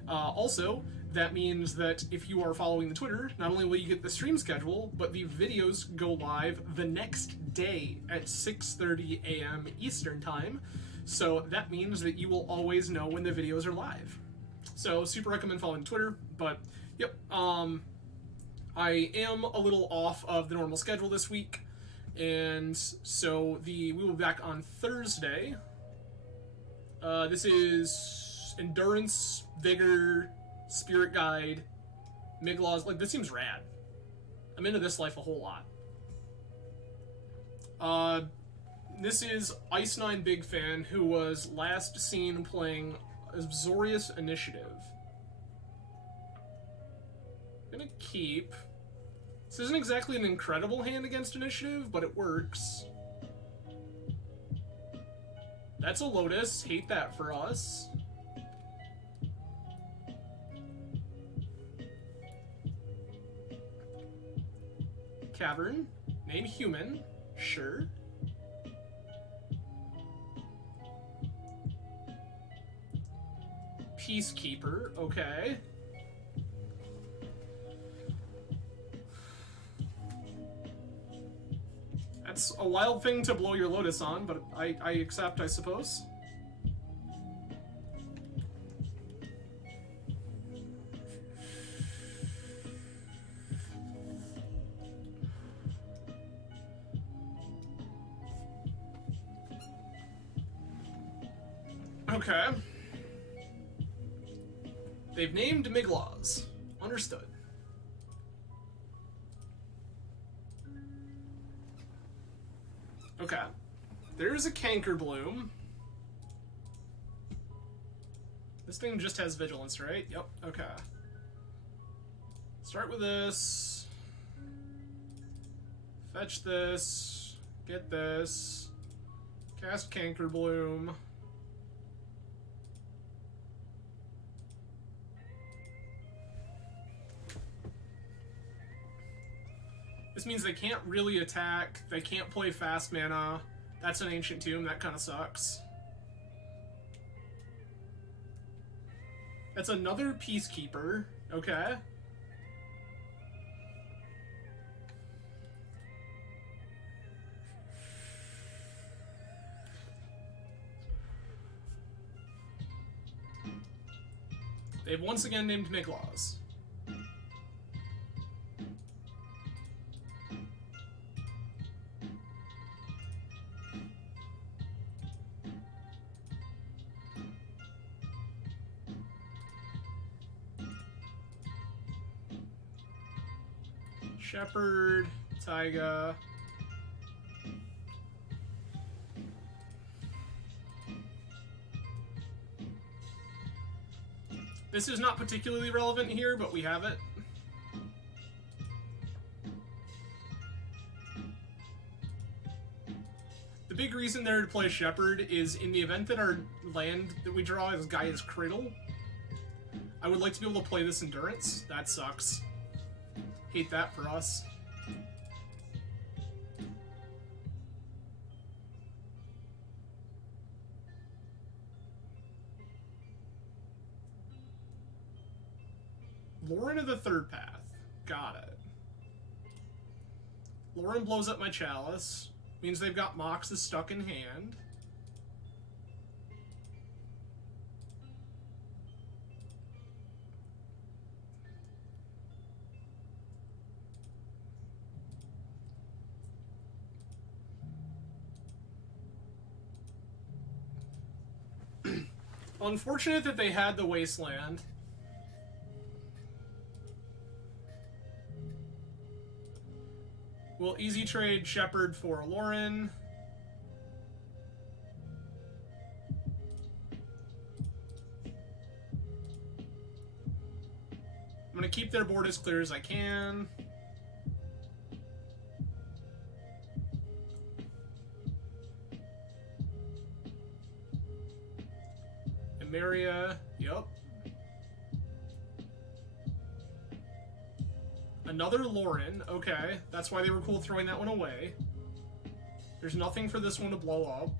Also, that means that if you are following the Twitter, not only will you get the stream schedule, but the videos go live the next day at 6:30 a.m. Eastern Time. So that means that you will always know when the videos are live. So super recommend following Twitter, but yep, I am a little off of the normal schedule this week, and so we will be back on Thursday. This is Endurance, Vigor, Spirit Guide, Miglaws. Like, this seems rad. I'm into this life a whole lot. This is Ice9 Big Fan, who was last seen playing Azorius Initiative. I'm gonna keep. This isn't exactly an incredible hand against Initiative, but it works. That's a Lotus. Hate that for us. Cavern. Name Human. Sure. Peacekeeper, okay. That's a wild thing to blow your Lotus on, but I accept, I suppose. Okay. They've named Miglaws. Understood. Okay. There's a Canker Bloom. This thing just has Vigilance, right? Yep, okay. Start with this. Fetch this. Get this. Cast Canker Bloom. This means they can't really attack. They can't play fast mana. That's an Ancient Tomb. That kind of sucks. That's another Peacekeeper. Okay. They've once again named Miglaws. Shepherd, Taiga. This is not particularly relevant here, but we have it. The big reason there to play Shepherd is in the event that our land that we draw is Gaia's Cradle, I would like to be able to play this Endurance. That sucks. Hate that for us. Lauren of the Third Path. Got it. Lauren blows up my Chalice. Means they've got Moxes stuck in hand. Unfortunate that they had the Wasteland. We'll easy trade Shepherd for Lauren. I'm gonna keep their board as clear as I can. Emeria, yep. Another Lauren, okay. That's why they were cool throwing that one away. There's nothing for this one to blow up.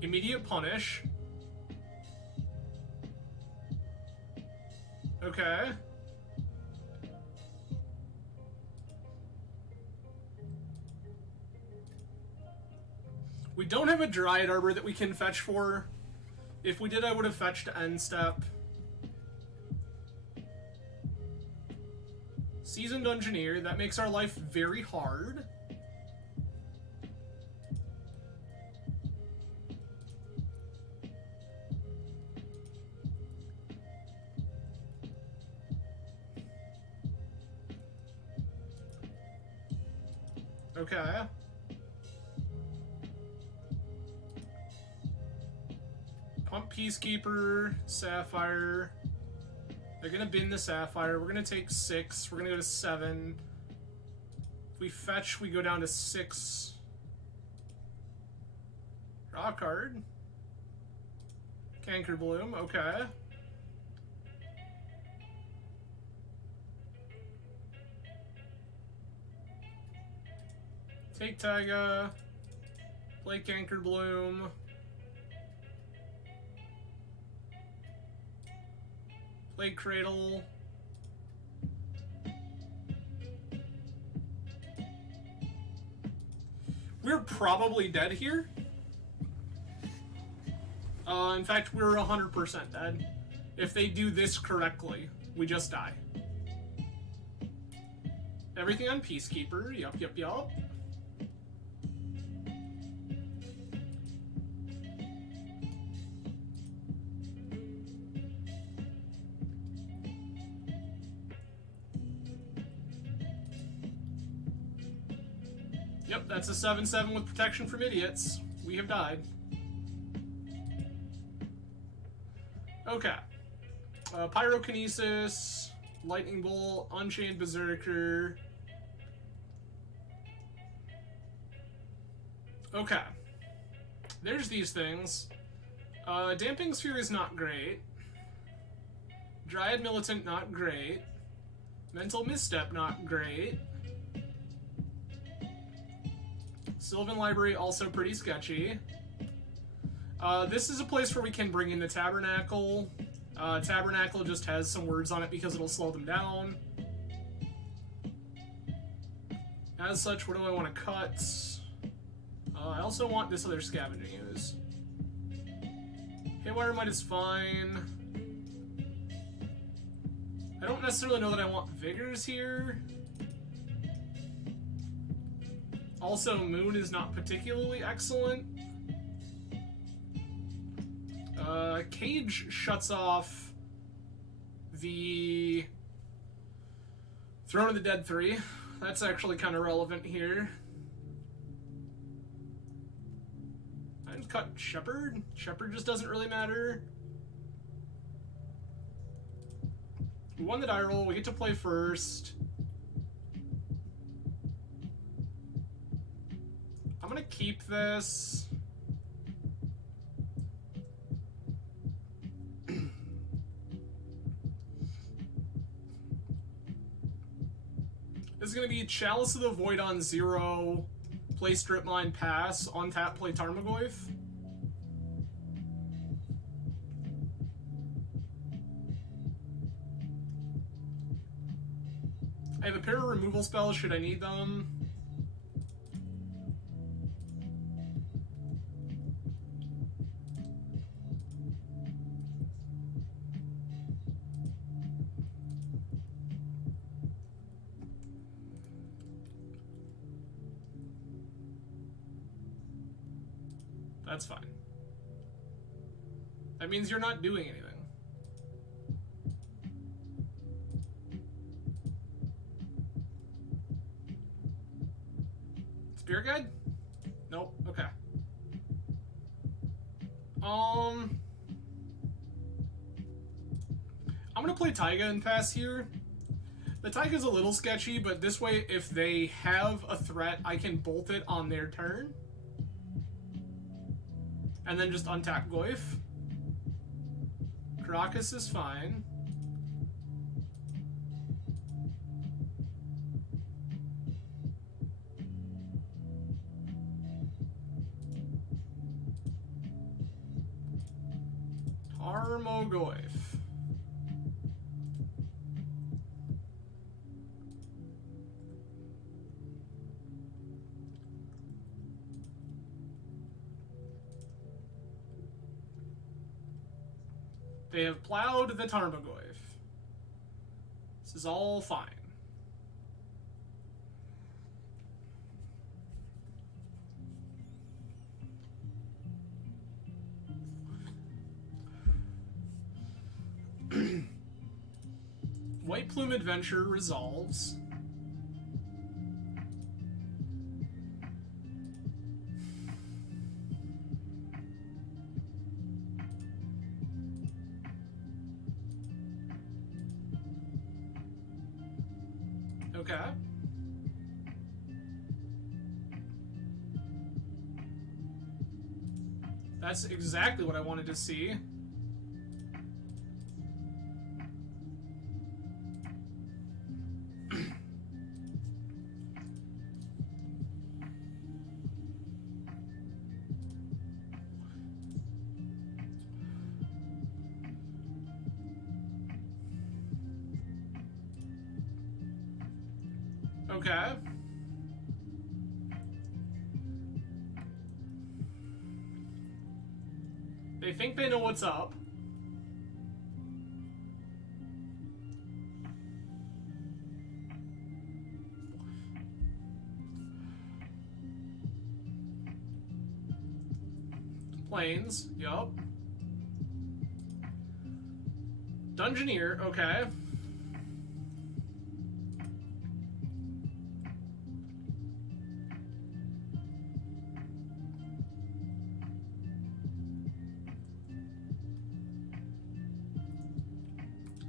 Immediate punish. Okay. We don't have a Dryad Arbor that we can fetch for. If we did, I would have fetched End Step. Seasoned Engineer, that makes our life very hard. Okay. Pump Peacekeeper, Sapphire. They're gonna bin the Sapphire. We're gonna take 6. We're gonna go to 7. If we fetch, we go down to 6. Draw a card. Canker Bloom, okay. Take Taiga. Play Canker Bloom. Play Cradle. We're probably dead here. In fact, we're 100% dead. If they do this correctly, we just die. Everything on Peacekeeper. Yup, yup, yup. Yep, that's a 7/7 with protection from idiots. We have died. Okay. Pyrokinesis, Lightning Bolt, Unchained Berserker. Okay. There's these things. Damping Sphere is not great. Dryad Militant, not great. Mental Misstep, not great. Sylvan Library, also pretty sketchy. This is a place where we can bring in the Tabernacle. Tabernacle just has some words on it because it'll slow them down. As such, what do I want to cut? I also want this other Scavenging Ooze. Haywire Might is fine. I don't necessarily know that I want Vigors here. Also, Moon is not particularly excellent. Cage shuts off the Throne of the Dead 3. That's actually kind of relevant here. I'd cut Shepherd. Shepherd just doesn't really matter. We won the die roll. We get to play first. I'm gonna keep this. This is going to be Chalice of the Void on 0, play Strip Mine, pass, on tap, play Tarmo-Goofy. I have a pair of removal spells should I need them. That's fine. That means you're not doing anything. Spirit Guide? Nope. Okay. I'm gonna play Taiga and pass here. The Taiga's a little sketchy, but this way, if they have a threat, I can bolt it on their turn. And then just untap Goyf. Caracas is fine. Tarmo-Goyf. They have plowed the Tarmo-Goyf. This is all fine. White Plume Adventure resolves. Okay. That's exactly what I wanted to see. Okay. They think they know what's up. Planes, yup. Dungeoneer, okay.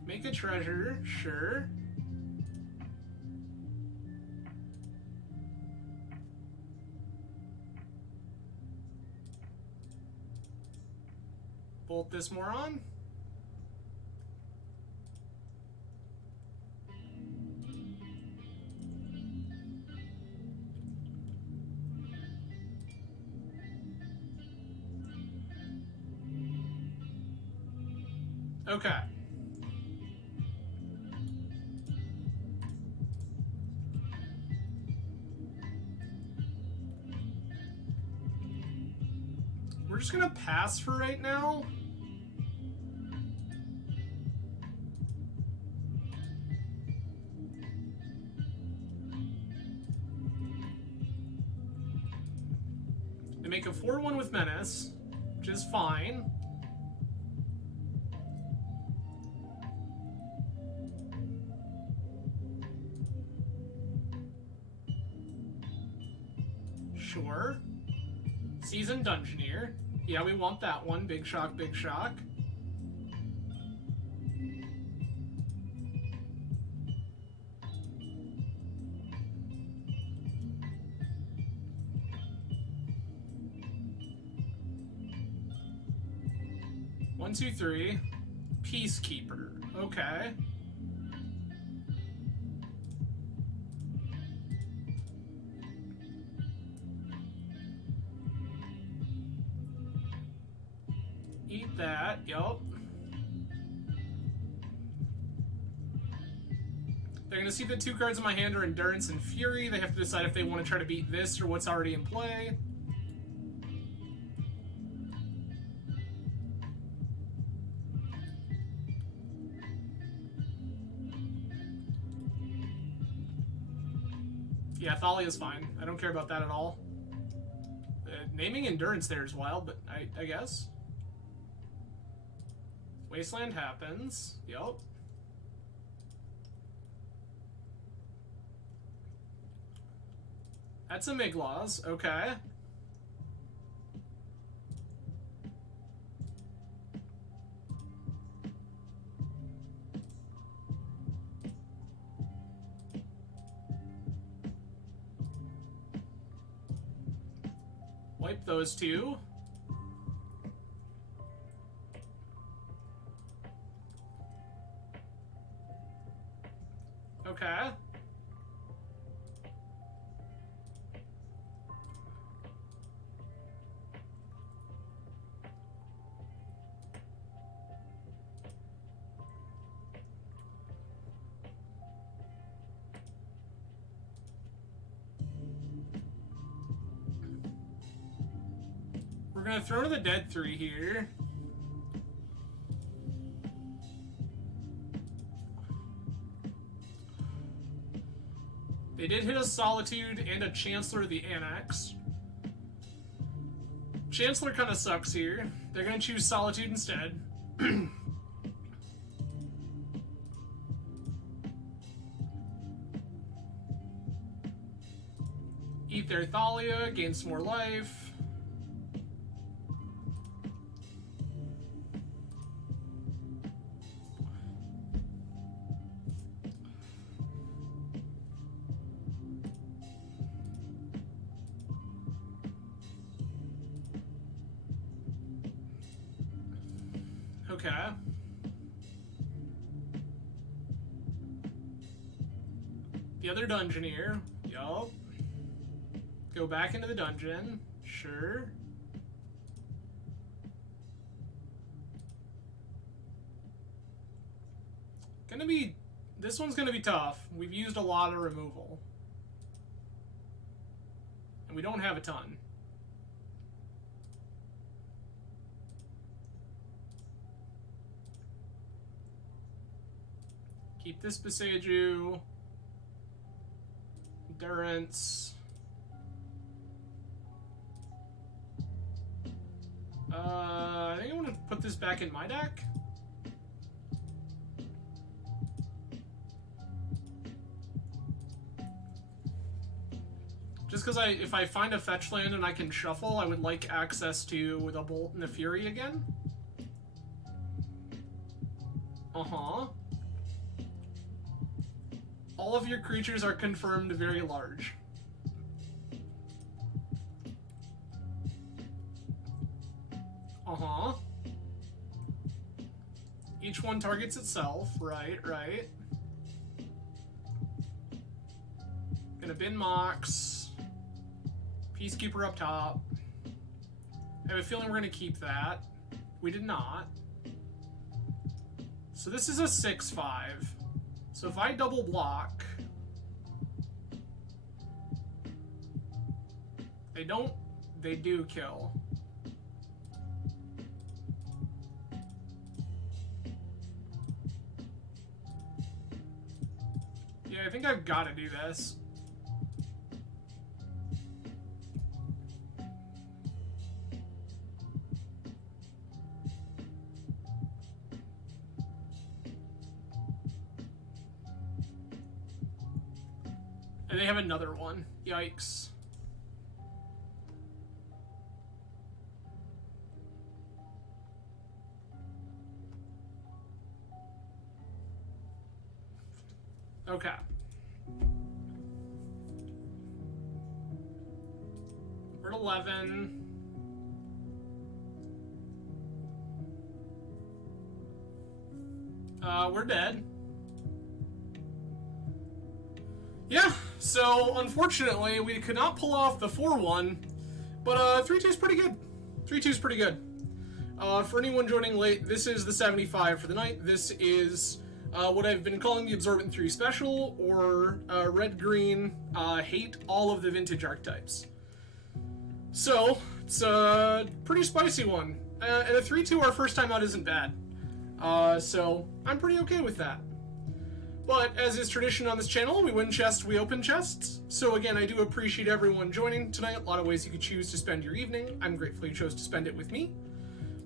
Make a treasure, sure. Bolt this moron. Okay. We're just gonna pass for right now. They make a 4-1 with Menace, which is fine. Sure. Seasoned Dungeoneer. Yeah, we want that one. Big shock, big shock. One, two, three. Peacekeeper. Okay. Eat that. Yup. They're going to see the 2 cards in my hand are Endurance and Fury. They have to decide if they want to try to beat this or what's already in play. Yeah, Thalia's fine. I don't care about that at all. Naming Endurance there is wild, but I guess. Wasteland happens. Yup. That's a Miglaws. Okay. Wipe those 2. Okay. We're gonna throw to the dead 3 here. They did hit a Solitude and a Chancellor of the Annex. Chancellor kind of sucks here. They're gonna choose Solitude instead. Eat their Thalia, gain some more life. Okay. The other Dungeoneer. Yup. Go back into the dungeon. Sure. This one's gonna be tough. We've used a lot of removal. And we don't have a ton. Keep this Beseju. Endurance. I think I want to put this back in my deck. Just because if I find a fetch land and I can shuffle, I would like access to the Bolt and the Fury again. Uh-huh. All of your creatures are confirmed very large. Uh-huh. Each one targets itself. Right. Gonna bin Mox. Peacekeeper up top. I have a feeling we're gonna keep that. We did not. So this is a 6/5. So if I double block, they do kill. Yeah, I think I've got to do this. And they have another one. Yikes. Okay. We're at 11. We're dead. Yeah, so unfortunately we could not pull off the 4-1, but 3-2 is pretty good. 3-2 is pretty good. For anyone joining late, this is the 75 for the night. This is what I've been calling the Absorbentthree special, or red-green, hate all of the vintage archetypes. So, it's a pretty spicy one. And a 3-2 our first time out isn't bad. So, I'm pretty okay with that. But, as is tradition on this channel, we win chests, we open chests. So again, I do appreciate everyone joining tonight. A lot of ways you could choose to spend your evening. I'm grateful you chose to spend it with me.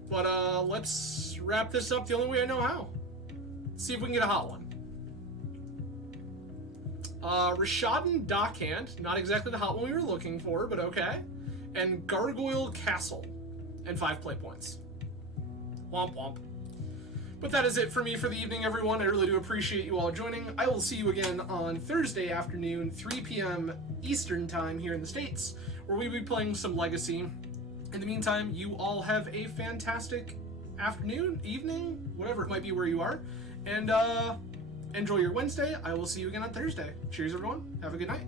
But let's wrap this up the only way I know how. Let's see if we can get a hot one. Rishadan Dockhand, not exactly the hot one we were looking for, but okay. And Gargoyle Castle, and 5 play points. Womp womp. But that is it for me for the evening, everyone. I really do appreciate you all joining. I will see you again on Thursday afternoon, 3 p.m. Eastern Time here in the States, where we will be playing some Legacy. In the meantime, you all have a fantastic afternoon, evening, whatever it might be where you are. And enjoy your Wednesday. I will see you again on Thursday. Cheers, everyone. Have a good night.